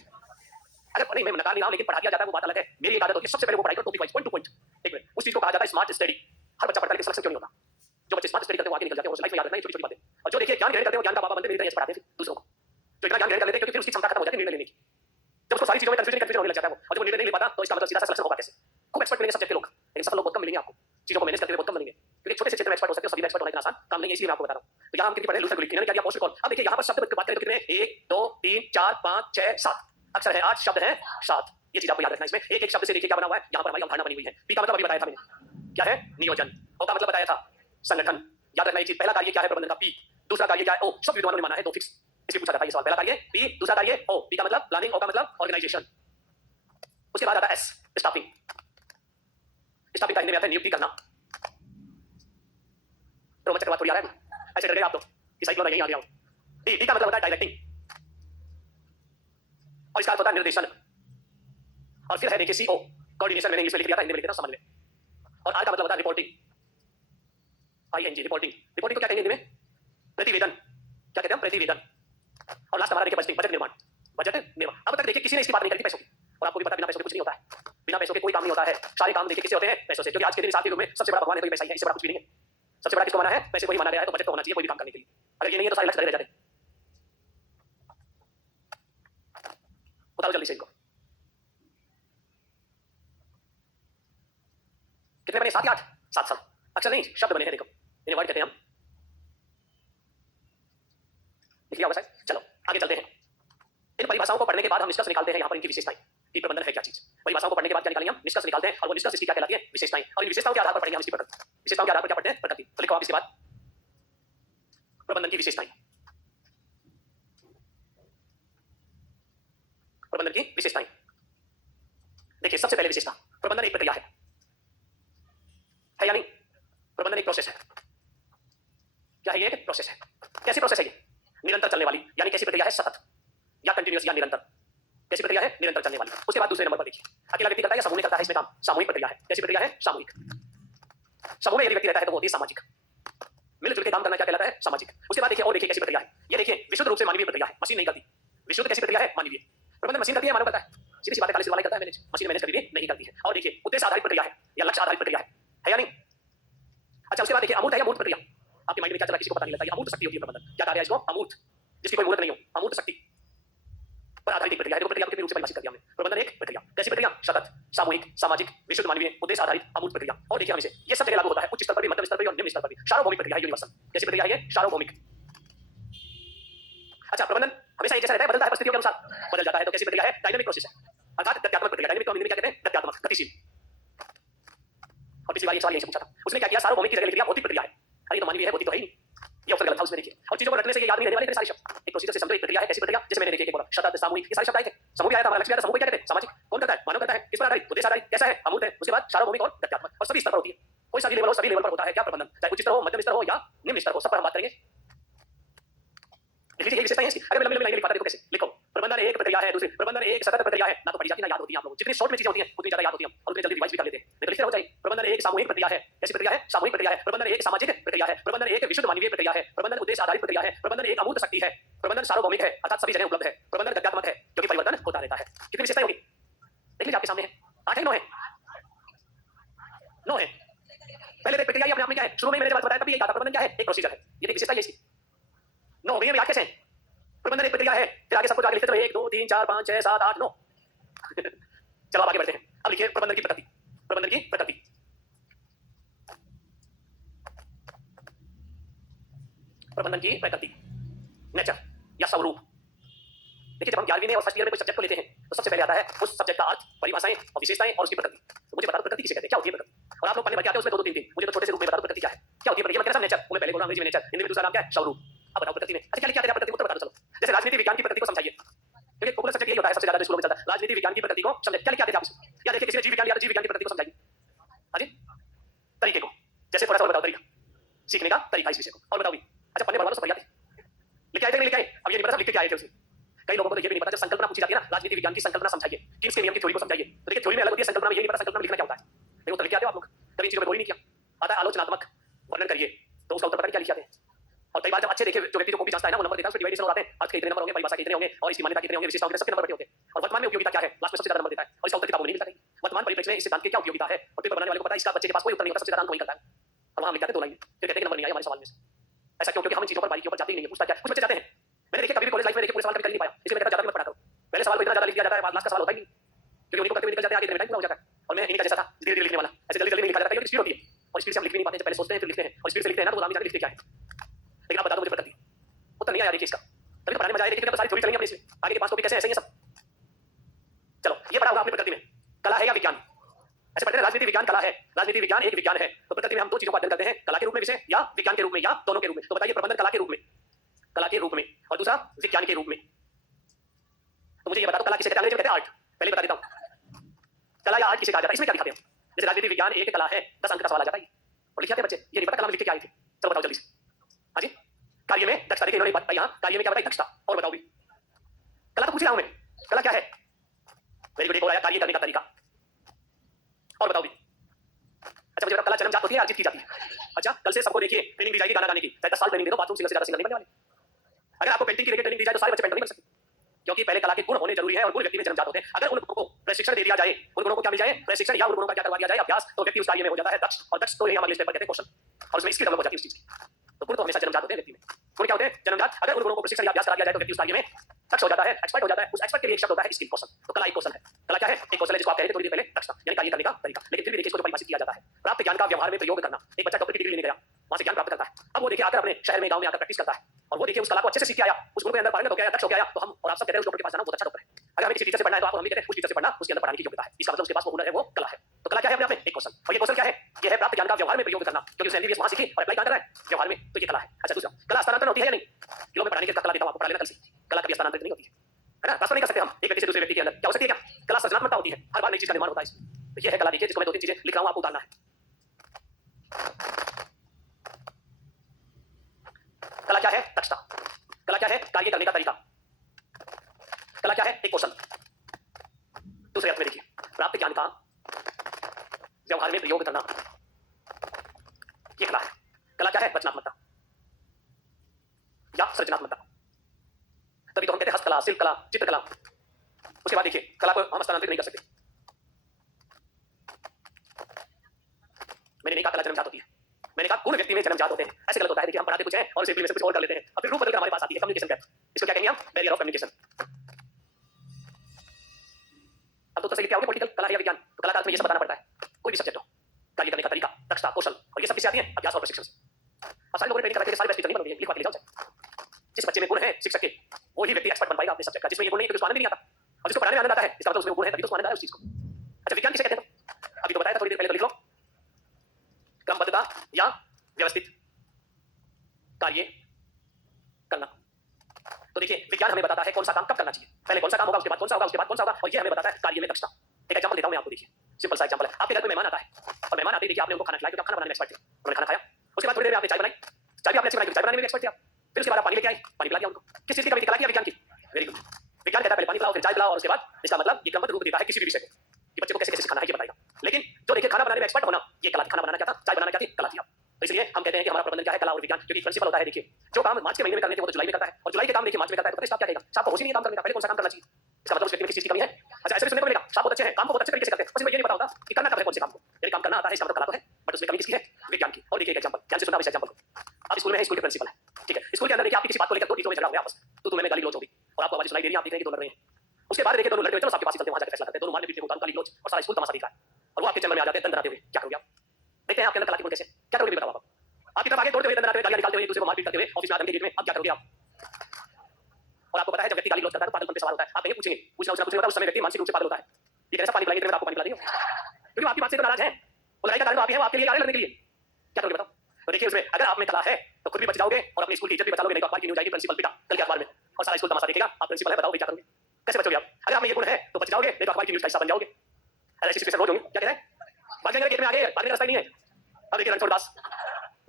अरे नहीं मैं नकार नहीं रहा हूं, लेकिन पढ़ा दिया जाता है वो बात अलग है। मेरी एक आदत होती है सबसे पहले वो पढ़ाई करो, topic wise, point two point. एक मिनट, उस चीज को कहा जाता है स्मार्ट स्टडी। हर बच्चा पढ़ता है लेकिन सिलेक्शन क्यों नहीं होता, जो बच्चे स्मार्ट स्टडी करते हैं वो आगे निकल जाते हैं, वो लाइफ में याद रखना, ये छोटी छोटी बातें। और जो देखिए ज्ञान ग्रहण करते हैं वो ज्ञान का बाबा बनते हैं, मेरी तरह पढ़ाते हैं दूसरों को, जो इतना ज्ञान ग्रहण कर लेते हैं क्योंकि फिर उसकी क्षमता खत्म हो जाती है निर्णय लेने की। जब उसको सारी चीजों में कंफ्यूजन होने लग जाता है वो, और जब वो निर्णय नहीं ले पाता तो इसका मतलब सीधा सा सिलेक्शन होगा कैसे। खूब एक्सपर्ट मिलेंगे सब्जेक्ट के लोग, लेकिन सफल लोग बहुत कम मिलेंगे आपको, चीजों को मैनेज करते हुए बहुत कम मिलेंगे, क्योंकि छोटे से क्षेत्र में एक्सपर्ट हो सकते हो, सभी में एक्सपर्ट होना इतना आसान काम नहीं है, इसलिए मैं आपको बता रहा हूं। तो यहाँ हम कितनी पढ़े, लूथर गुलिक, इन्होंने क्या दिया, पोस्ट कॉर्ब। अब देखिए यहाँ पर शब्द की बात करें तो कितने, 1 2 3 4 5 6 7 अक्षर है, 8 शब्द है 7, ये चीज आपको याद रखना है। इसमें एक एक शब्द से देखिए क्या बना हुआ है, यहाँ पर हमारी अवधारणा बनी हुई है। पी का मतलब अभी बताया था मैंने, क्या है, नियोजन। ओ का मतलब बताया था, संगठन। याद रखना ये चीज, पहला कार्य क्या है प्रबंधन का, पी, दूसरा कार्य क्या है, ओ। सब विद्वानों ने माना है, दो फिक्स, इसलिए पूछा जाता है ये सवाल, पहला कार्य पी, दूसरा कार्य ओ। पी का मतलब प्लानिंग, ओ का मतलब ऑर्गेनाइजेशन। उसके बाद आता है एस, स्टाफिंग। स्टाफिंग का हिंदी में आता है नियुक्ति करना। रोमन चक्रवात थोड़ी आ रहा है, ऐसे डर गए आप तो कि साइक्लोन यहीं आ गया हूं। डी, डी का मतलब होता है डायरेक्टिंग, और इसका अर्थ होता है निर्देशन। और फिर है देखिए सी ओ, कोऑर्डिनेशन, मैंने इंग्लिश में लिख दिया था, हिंदी में लिख देता हूं समझ में। और आर का मतलब होता है रिपोर्टिंग, आईएनजी, रिपोर्टिंग। रिपोर्टिंग को क्या कहेंगे हिंदी में, प्रतिवेदन। क्या कहते हैं हम, प्रतिवेदन। और लास्ट हमारा देखिए बजटिंग, बजट निर्माण, बजट निर्माण। अब तक देखिए किसी ने इसकी बात नहीं करी पैसों की, और आपको भी पता बिना पैसों के कुछ नहीं होता है, बिना पैसों के कोई काम नहीं होता है। सारे काम देखिए किससे होते हैं, पैसों से, क्योंकि आज के दिन हिसाब के युग में सबसे बड़ा भगवान है तो ये पैसा ही है, इससे बड़ा कुछ भी नहीं है। सबसे बड़ा किसको माना है, पैसे को ही माना गया है, तो बजट तो होना चाहिए कोई भी काम करने के लिए, अगर ये नहीं है तो सारे लक्ष्य रह जाते। उतारो जल्दी से इनको, कितने बने, 7 या 8, 7 सब अक्षर नहीं शब्द बने हैं, देखो इन्हें वर्ड कहते हैं हम, लिख लिया होगा शायद। चलो आगे चलते हैं। इन परिभाषाओं को पढ़ने के बाद हम निष्कर्ष निकालते हैं यहाँ पर इनकी विशेषताएं, कि प्रबंधन है क्या चीज। परिभाषाओं को पढ़ने के बाद क्या निकालेंगे हम, निष्कर्ष निकालते हैं, और वो निष्कर्ष इसकी क्या कहलाती है, विशेषताएं। और इन विशेषताओं के आधार पर पढ़ेंगे हम इसकी प्रकृति, विशेषताओं के आधार पर क्या पढ़ते हैं, प्रकृति। तो लिखो आप इसके बाद प्रबंधन की विशेषताएं, प्रबंधन की विशेषताएं। देखिए सबसे पहले विशेषता, प्रबंधन एक प्रक्रिया है या नहीं, प्रबंधन एक प्रोसेस है। क्या है ये, एक प्रोसेस है। कैसी प्रोसेस है ये, निरंतर चलने वाली, यानी कैसी प्रक्रिया है, सतत या कंटिन्यूअस या निरंतर। कैसी प्रक्रिया है, निरंतर चलने वाली। उसके बाद दूसरे नंबर पर देखिए, अकेला व्यक्ति करता है या समूह में करता है इसमें काम, सामूहिक प्रक्रिया है। कैसी प्रक्रिया है, सामूहिक। समूह में यदि व्यक्ति रहता है तो वो होती है सामाजिक, मिलजुल के काम करना क्या कहलाता है, सामाजिक। उसके बाद देखिए और देखिए कैसी प्रक्रिया है, ये देखिए विशुद्ध रूप से मानवीय प्रक्रिया है, मशीन नहीं करती। विशुद्ध कैसी प्रक्रिया है, मानवीय। प्रबंधन मशीन करती है, मानव करता है, सीधी सी बात है, खाली वाला करता है मैनेज, मशीन मैनेज कभी भी नहीं करती है। और देखिए उद्देश्य आधारित प्रक्रिया है या लक्ष्य आधारित प्रक्रिया है या नहीं। अच्छा उसके बाद देखिए अमूर्त है या मूर्त प्रक्रिया, आपके माइंड में क्या चला किसी को पता नहीं लगता, ये अमूर्त शक्ति होती है प्रबंधन। क्या कार्य है इसको, अमूर्त, जिसकी कोई मूर्त नहीं हो, अमूर्त शक्ति। पर आधारित एक प्रक्रिया है। देखो प्रक्रिया को कितने रूप से परिभाषित कर दिया हमने। प्रबंधन एक प्रक्रिया, कैसी प्रक्रिया? सतत, सामूहिक, सामाजिक, विशुद्ध मानवीय, उद्देश्य आधारित, अमूर्त प्रक्रिया। और देखिए हम इसे ये सब जगह लागू होता है, उच्च स्तर पर भी, मध्यम स्तर पर भी और निम्न स्तर पर भी। सार्वभौमिक प्रक्रिया है, यूनिवर्सल। कैसी प्रक्रिया है ये? सार्वभौमिक। अच्छा, प्रबंधन हमेशा एक जैसा रहता है, बदलता है परिस्थितियों के अनुसार, बदल जाता है। तो कैसी प्रक्रिया है? डायनामिक प्रोसेस है, अर्थात गत्यात्मक प्रक्रिया। डायनामिक को अंग्रेजी में क्या कहते हैं? गत्यात्मक, गतिशील। और पिछली बार ये सवाल यहीं से पूछा था, उसने क्या किया? सार्वभौमिक की जगह लिख दिया भौतिक प्रक्रिया है। अरे तो मानवीय है, भौतिक तो है ही नहीं। ये अवसर गलत था उसमें, देखिए। और चीजों को रटने से ये याद नहीं रहने वाले सारे शब्द। एक प्रोसीजर से समझो, एक प्रक्रिया है, कैसी प्रक्रिया? जैसे मैंने देखिए बोला, सतत, सामूहिक, ये सारे शब्द आए थे। समूह क्या आया था? हमारा लक्ष्य आया था। समूह को क्या कहते हैं? सामाजिक। कौन करता है? मानव करता है। किस पर आधारित? उद्देश्य आधारित। कैसा है? अमूर्त है। उसके बाद सार्वभौमिक और गत्यात्मक। और सभी स्तर पर होती है। कोई सा भी लेवल हो, सभी लेवल पर होता है क्या प्रबंधन? चाहे उच्च स्तर हो, मध्यम स्तर हो या निम्न स्तर हो, सब पर हम बात करेंगे। लिख लीजिए, ये विशेषता है इसकी। अगर मैं लंबी लाइन लिख पाता, देखो कैसे लिखो। प्रबंधन एक प्रक्रिया है, दूसरी प्रबंधन एक सतत प्रक्रिया है। ना तो पढ़ी जाती ना याद होती है आप लोगों को। जितनी शॉर्ट में चीजें होती हैं उतनी ज्यादा याद होती हैं और उतनी जल्दी रिवाइज भी कर लेते हैं। नहीं तो लिखते रहो चाहिए। प्रबंधन एक सामूहिक प्रक्रिया है। कैसी प्रक्रिया है? सामूहिक प्रक्रिया है। प्रबंधन एक सामाजिक प्रक्रिया है। प्रबंधन एक विशुद्ध मानवीय प्रक्रिया है। प्रबंधन उद्देश्य आधारित प्रक्रिया है। प्रबंधन एक अमूर्त शक्ति है। प्रबंधन सार्वभौमिक है, अर्थात सभी जगह उपलब्ध है। प्रबंधन गत्यात्मक है, क्योंकि परिवर्तन होता रहता है। कितनी विशेषताएं होगी देख लीजिए, आपके सामने है। 8 है 9 है? 9 है। पहले देख प्रक्रिया अपने आप में क्या है? शुरू में मैंने जब बताया तब ये कहा था प्रबंधन क्या है? एक प्रोसीजर है। ये विशेषता है इसकी। 9 हो गई है, 8 कैसे हैं? प्रबंधन एक प्रक्रिया है, फिर आगे सब कुछ आगे लिखते चलो, 1 2 3 4 5 6 7 8 9। चलो अब आगे बढ़ते हैं। अब लिखिए प्रबंधन की प्रकृति। प्रबंधन की प्रकृति, प्रबंधन की प्रकृति, नेचर या स्वरूप। देखिए, जब हम 11वीं में और फर्स्ट ईयर में कोई सब्जेक्ट को लेते हैं तो सबसे पहले आता है उस सब्जेक्ट का अर्थ, परिभाषाएं और विशेषताएं और उसकी प्रकृति। तो मुझे बता दो प्रकृति किसे कहते हैं, क्या होती है प्रकृति? और आप लोग पढ़ने बैठ जाते हैं उसमें 2 2 3 3। मुझे तो छोटे से रूप में बता दो प्रकृति क्या है, क्या होती है प्रकृति? मैं कहता हूं नेचर, वो मैं पहले बोला अंग्रेजी में नेचर, हिंदी में दूसरा नाम क्या है? स्वरूप। अब बताओ प्रकृति में अच्छा क्या लिखा है प्रकृति को? उत्तर बता दो चलो। जैसे राजनीति विज्ञान की प्रकृति को समझाइए, क्योंकि पॉपुलर सब्जेक्ट यही होता है, सबसे ज्यादा स्कूलों में चलता है। राजनीति विज्ञान की प्रकृति को समझाइए, क्या लिखा है आप? या देखिए किसी ने जीव विज्ञान लिया तो जीव विज्ञान की प्रकृति को समझाइए। हां जी, तरीके को, जैसे थोड़ा सा बताओ तरीका, सीखने का तरीका इस विषय को। और बताओ भी, अच्छा पढ़ने वालों से बढ़िया लिखे आए थे नहीं लिखे आए? अब ये नहीं पता सब लिख के आए थे उसे। कई लोगों को तो ये भी नहीं पता, जब संकल्पना पूछी जाती है ना, राजनीति विज्ञान की संकल्पना समझाइए, किम्स के नियम की थ्योरी को समझाइए। तो देखिए थ्योरी में अलग होती है, संकल्पना में ये नहीं पता संकल्पना में लिखना क्या होता है। देखो तो लिख के आते हो आप लोग, कभी इन चीजों में गौर नहीं किया। आता है आलोचनात्मक वर्णन करिए, तो उसका उत्तर पता नहीं क्या लिखे आते हैं। और कई बार जब अच्छे देखे जो व्यक्ति जो कॉपी जांचता है ना, वो नंबर देता है, उसमें डिवाइडेशन हो जाते हैं, आज के इतने नंबर होंगे, परिभाषा के इतने होंगे और इसकी मान्यता कितने होंगे, विशेषताओं के सबके नंबर बटे होते हैं। और वर्तमान में उपयोगिता क्या है, लास्ट में सबसे ज्यादा नंबर देता है और इसका उत्तर किताबों में नहीं मिलता। वर्तमान परिप्रेक्ष्य में इस सिद्धांत की क्या उपयोगिता है और पेपर बनाने वाले को पता है इसका बच्चे के पास कोई उत्तर नहीं होता, सबसे ज्यादा अंक वही करता है। और वहां हम लिखते हैं 2 लाइन, फिर कहते हैं कि नंबर नहीं आया हमारे सवाल में से। ऐसा क्यों? क्योंकि हम इन चीजों पर बारीकी पर जाते ही नहीं है। पूछता क्या कुछ बच्चे जाते हैं, मैंने देखिए कभी भी कॉलेज लाइफ में देखिए पूरे सवाल कभी कर नहीं पाया, इसलिए मैं कहता ज्यादा मत पढ़ा करो। पहले सवाल को इतना ज्यादा लिख दिया जाता है, लास्ट का सवाल होता ही नहीं, क्योंकि उन्हीं को करते हुए निकल जाते हैं, आगे इतने टाइम पूरा हो जाता है। और मैं इन्हीं का जैसा था, धीरे धीरे लिखने वाला, ऐसे जल्दी जल्दी नहीं लिखा जाता है, क्योंकि स्पीड होती है और स्पीड से हम लिख भी नहीं पाते, पहले सोचते हैं फिर लिखते हैं, और स्पीड से लिखते हैं ना तो आगे जाके लिखते क्या है। लेकिन आप बता दो मुझे प्रकृति, उत्तर नहीं आया देखिए इसका, तभी तो पढ़ाने में मजा आया। देखिए तो सारी थ्योरी चलेंगे अपने इसमें, आगे के 5 टॉपिक कैसे ऐसे ही हैं सब। चलो ये पढ़ा होगा आपने प्रकृति में, कला है या विज्ञान? ऐसे पढ़ते हैं राजनीति विज्ञान कला है, राजनीति विज्ञान एक विज्ञान है। तो प्रकृति में हम 2 चीजों का अध्ययन करते हैं, कला के रूप में विषय या विज्ञान के रूप में या दोनों के रूप में। तो बताइए प्रबंधन कला के रूप में, कला के रूप में, और दूसरा विज्ञान के रूप में। तो मुझे ये बता दो कला किसे कहते हैं? अंग्रेजी में कहते हैं आर्ट। पहले बता देता हूं कला या आर्ट किसे कहा जाता है, इसमें क्या दिखाते हैं? जैसे राजनीति विज्ञान एक कला है, 10 अंक का सवाल आ जाता है और लिखे आते बच्चे, ये नहीं पता कला में लिख के आए थे। चलो बताओ जल्दी से। हाँ जी, कार्य में दक्षता, देखिए इन्होंने बात बताई, यहाँ कार्य में क्या बताई? दक्षता। और बताओ भी, कला तो पूछ रहा हूं मैं, कला क्या है? वेरी गुड, एक और आया कार्य करने का तरीका। और बताओ भी, अच्छा मुझे कला जन्मजात होती है, अर्जित की जाती है? अच्छा, कल से सबको देखिए ट्रेनिंग दी जाएगी गाना गाने की, 10 साल ट्रेनिंग दे दो, बाथरूम सिंगर से ज्यादा सिंगर नहीं बनने वाले। अगर आपको पेंटिंग की ट्रेनिंग दी जाए तो सारे बच्चे पेंटर नहीं बन सकते, क्योंकि पहले कला के गुण होने जरूरी है और गुण व्यक्ति में जन्मजात होते हैं। अगर उन गुणों को प्रशिक्षण दे दिया जाए, उन गुणों को क्या मिल जाए? प्रशिक्षण, या उन गुणों का क्या करवा दिया जाए? अभ्यास, तो व्यक्ति उस कार्य में हो जाता है दक्ष। और दक्ष तो ये हम अगले स्टेप पर कहते हैं कौशल, और उसमें स्किल डेवलप हो जाती है उस चीज की। तो गुण तो हमेशा जन्मजात होते हैं व्यक्ति में। गुण क्या होते हैं? जन्मजात। अगर उन गुणों को प्रशिक्षण या अभ्यास करा दिया जाए तो व्यक्ति उस कार्य में दक्ष हो जाता है, एक्सपर्ट हो जाता है। उस एक्सपर्ट के लिए एक शब्द होता है स्किल, कौशल। तो कला एक कौशल है। कला क्या है? एक कौशल है जिसको आप कह रहे थे थोड़ी देर पहले, दक्षता, यानी कार्य करने का तरीका। लेकिन फिर भी देखिए इसको जो परिभाषित किया जाता है, प्राप्त ज्ञान का व्यवहार में प्रयोग करना। एक बच्चा डॉक्टर की डिग्री लेने गया, वहां से ज्ञान प्राप्त करता है, अब वो देखिए आकर अपने शहर में गांव में आकर प्रैक्टिस करता है, और वो देखिए उस कला को अच्छे से सीख के आया, उस गुण के अंदर पारंगत हो गया, दक्ष हो गया, तो हम और आप सब कहते हैं उस डॉक्टर के पास जाना बहुत अच्छा डॉक्टर है। अगर हमें किसी टीचर से पढ़ना है तो आप हम भी कहते हैं उस टीचर से पढ़ना, उसके अंदर पढ़ाने की योग्यता है, इसका मतलब उसके पास वो हुनर है, वो कला है। तो कला क्या है अपने आप में? एक कौशल। और ये कौशल क्या है? ये है प्राप्त ज्ञान का व्यवहार में प्रयोग करना, क्योंकि उसने एमबीबीएस वहां सीखी और अप्लाई कर रहा है व्यवहार में, तो ये कला है। अच्छा दूसरा, कला हस्तांतरण होती है या नहीं? किलो में पढ़ाने की कला देता हूं आपको, पढ़ा लेना कल से। कला कभी हस्तांतरित नहीं होती है ना, ट्रांसफर नहीं कर सकते हम एक व्यक्ति से दूसरे व्यक्ति के अंदर। क्या हो सकती है? क्या कला सृजनात्मकता होती है, हर बार नई चीज का निर्माण होता है इसमें। तो ये है कला, देखिए जिसको मैं 2 3 चीजें लिख रहा हूं, आपको उतारना है। कला क्या है? दक्षता। कला क्या है? कार्य करने का तरीका। कला क्या है? एक कौशल। दूसरे अर्थ में देखिए, प्राप्त ज्ञान का व्यवहार में प्रयोग करना, ये कला है। कला क्या है? रचनात्मकता या सृजनात्मकता। तभी तो हम कहते हैं हस्तकला, शिल्प कला, चित्रकला। उसके बाद देखिए कला को हम हस्तांतरित नहीं कर सकते। मैंने नहीं कहा कला जन्मजात होती है, मैंने कहा गुण व्यक्ति में जन्मजात होते हैं। ऐसे गलत होता है, देखिए हम पढ़ाते कुछ हैं और सिंपली में से कुछ और कर लेते हैं और फिर रूप बदल कर हमारे पास आती है कम्युनिकेशन गैप। इसको क्या कहेंगे हम? Barrier of communication. तो उत्तर सही क्या होगी, पॉलिटिकल कला या विज्ञान। तो कला का अर्थ में ये सब बताना पड़ता है, कोई भी सब्जेक्ट हो, कार्य करने का तरीका, दक्षता, कौशल, और ये सब किससे आती है, अभ्यास और प्रशिक्षण से। अब सारे लोगों ने ट्रेनिंग करके सारे बेस्ट टीचर नहीं बनोगे, लिखवा के ले जाओ चाहे। जिस बच्चे में गुण है शिक्षक के, वो ही व्यक्ति एक्सपर्ट बन पाएगा अपने सब्जेक्ट का। जिसमें ये गुण नहीं तो उसको आनंद नहीं आता, और जिसको पढ़ाने में आनंद आता है इसका मतलब उसमें गुण है, तभी तो उसको आनंद आया उस चीज को। अच्छा, विज्ञान किसे कहते हैं, अभी तो बताया था थोड़ी देर पहले, तो लिख लो, क्रमबद्धता या व्यवस्थित कार्य करना। तो देखिए, विज्ञान हमें बताता है कौन सा काम कब करना चाहिए, पहले कौन सा काम होगा, उसके बाद कौन सा होगा, उसके बाद कौन सा होगा, और ये हमें बताता है कार्य में दक्षता। एक एग्जांपल देता हूं मैं आपको, देखिए सिंपल सा एग्जांपल है। आपके घर में मेहमान आता है, और मेहमान आते ही देखिए आपने उनको खाना खिलाया, क्योंकि आप खाना बनाने में एक्सपर्ट थे, उन्होंने खाना खाया, उसके बाद थोड़ी देर में आपने चाय बनाई, चाय भी आपने अच्छी बनाई, चाय बनाने में भी एक्सपर्ट थे आप। फिर उसके बाद आप पानी लेके आए, पानी पिला दिया उनको। किस चीज की कमी, कला की, विज्ञान की? Very good. विज्ञान कहता है पहले पानी पिलाओ, फिर चाय पिलाओ, और उसके बाद इसका मतलब ये क्रमबद्ध रूप देता है किसी भी विषय को, कि बच्चे को कैसे कैसे सिखाना है ये बताएगा। लेकिन जो देखिए खाना बनाने में एक्सपर्ट होना, ये कला। खाना बनाना क्या था, चाय बनाना क्या थी, कला थी। तो इसलिए हम कहते हैं कि हमारा प्रबंधन क्या है, कला और विज्ञान। क्योंकि प्रिंसिपल होता है, देखिए जो काम मार्च के महीने में करने थे वो तो जुलाई में करता है, और जुलाई के काम देखिए मार्च में करता है, तो पता है स्टाफ क्या कहेगा, स्टाफ को होश ही नहीं है काम करने का, पहले कौन सा काम करना चाहिए। इसका मतलब उस व्यक्ति में किस चीज की कमी है। अच्छा, ऐसे भी सुनने को मिलेगा, स्टाफ बहुत अच्छे हैं, काम को बहुत अच्छे तरीके से करते हैं, बस इनको ये नहीं पता होता कि करना कब है, कौन से काम को। यदि काम करना आता है इसका मतलब कला तो है, बट उसमें कमी किसकी है, विज्ञान की। और देखिए एक एग्जांपल, ध्यान से सुनना इस एग्जांपल को। आप स्कूल में है, स्कूल के प्रिंसिपल है, ठीक है, स्कूल के अंदर देखिए आपकी किसी बात को लेकर दो टीचरों में झगड़ा हो गया आपस में, तो तुम्हें गाली गलौज हो गई, और आपको आवाज सुनाई दे रही है, आप देख रहे हैं कि दोनों लड़ रहे हैं। उसके बाद देखिए दोनों लड़ते हुए चलो आपके पास ही चलते हैं, वहां जाकर फैसला करते हैं, दोनों मारने पीटने को गाली गलौज, और सारा स्कूल तमाशा दिख रहा है, और वो आपके चैम्बर में आ जाते हैं दंड बनाते हुए। क्या करोगे आप, देखते हैं आपके अंदर कला की गुण कैसे, क्या करोगे बताओ आप। आपकी तरफ आगे दौड़ते हुए, दंड बनाते हुए, गालियां निकालते हुए, एक दूसरे को मारपीट करते हुए ऑफिस में आकर के गेट में, अब क्या करोगे आप। और आपको पता है जब व्यक्ति गाली गलौज करता है तो पागलपन पे सवाल होता है, आप कहीं पूछेंगे, पूछना होता है, उस समय व्यक्ति मानसिक रूप से पागल होता है। ये कैसा पानी पिलाएंगे, आपको पानी पिला देंगे, क्योंकि आपकी बात से तो नाराज है, और लड़ाई का कारण आप ही हैं, वो आपके लिए आ रहे हैं लड़ने के लिए। क्या करोगे बताओ। तो देखिए उसमें अगर आप में कला है तो खुद भी बच जाओगे और अपने स्कूल की इज्जत भी बचा लोगे, नहीं तो अखबार की न्यूज़ आएगी प्रिंसिपल पिटा कल के अखबार में, और सारा स्कूल तमाशा देखेगा, आप प्रिंसिपल है बताओ क्या करोगे, कैसे बचोगे आप। अगर आप में ये गुण है तो बच जाओगे, नहीं तो अखबार की न्यूज़ का हिस्सा बन जाओगे। ऐसी सिचुएशन रोज होंगी। क्या कह रहे हैं, भाग जाएंगे खेत में, आगे भागने का रास्ता ही नहीं है। अब देखिए रणछोड़ दास,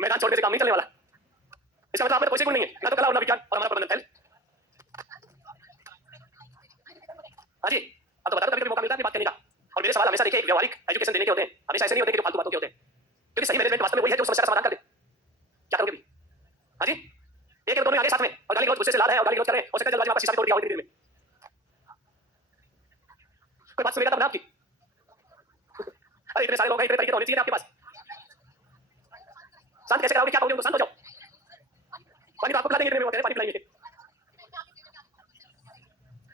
मैदान छोड़ने से काम नहीं चलने वाला, इसका मतलब आप में कोई गुण नहीं है, ना तो कला और ना विज्ञान, और हमारा प्रबंधन फैल। हाँ जी, अब तो बता दो, कभी कभी मौका मिलता है अपनी बात कहने का, और मेरे सवाल हमेशा देखिए व्यवहारिक एजुकेशन देने के होते हैं, हमेशा ऐसे नहीं होते कि जो फालतू बातों के होते हैं, क्योंकि सही मैनेजमेंट वास्तव में वही है जो समस्या का समाधान कर दे। क्या करोगे भी, हाँ जी, एक दोनों आगे साथ में, और गाली गलौज गुस्से से लाल है, और गाली गलौज कर रहे हैं, हो सकता है जल्दबाजी में आपका शीशा भी तोड़ दिया हो इतनी देर में। कोई बात सुनेगा तब ना आपकी। अरे इतने सारे लोग हैं, इतने तरीके तो होने चाहिए आपके पास। शांत कैसे कराओगे, क्या करोगे उनको, शांत हो जाओ। पानी तो आपको पिला देंगे, इतने में वो कह रहे हैं पानी पिलाएंगे।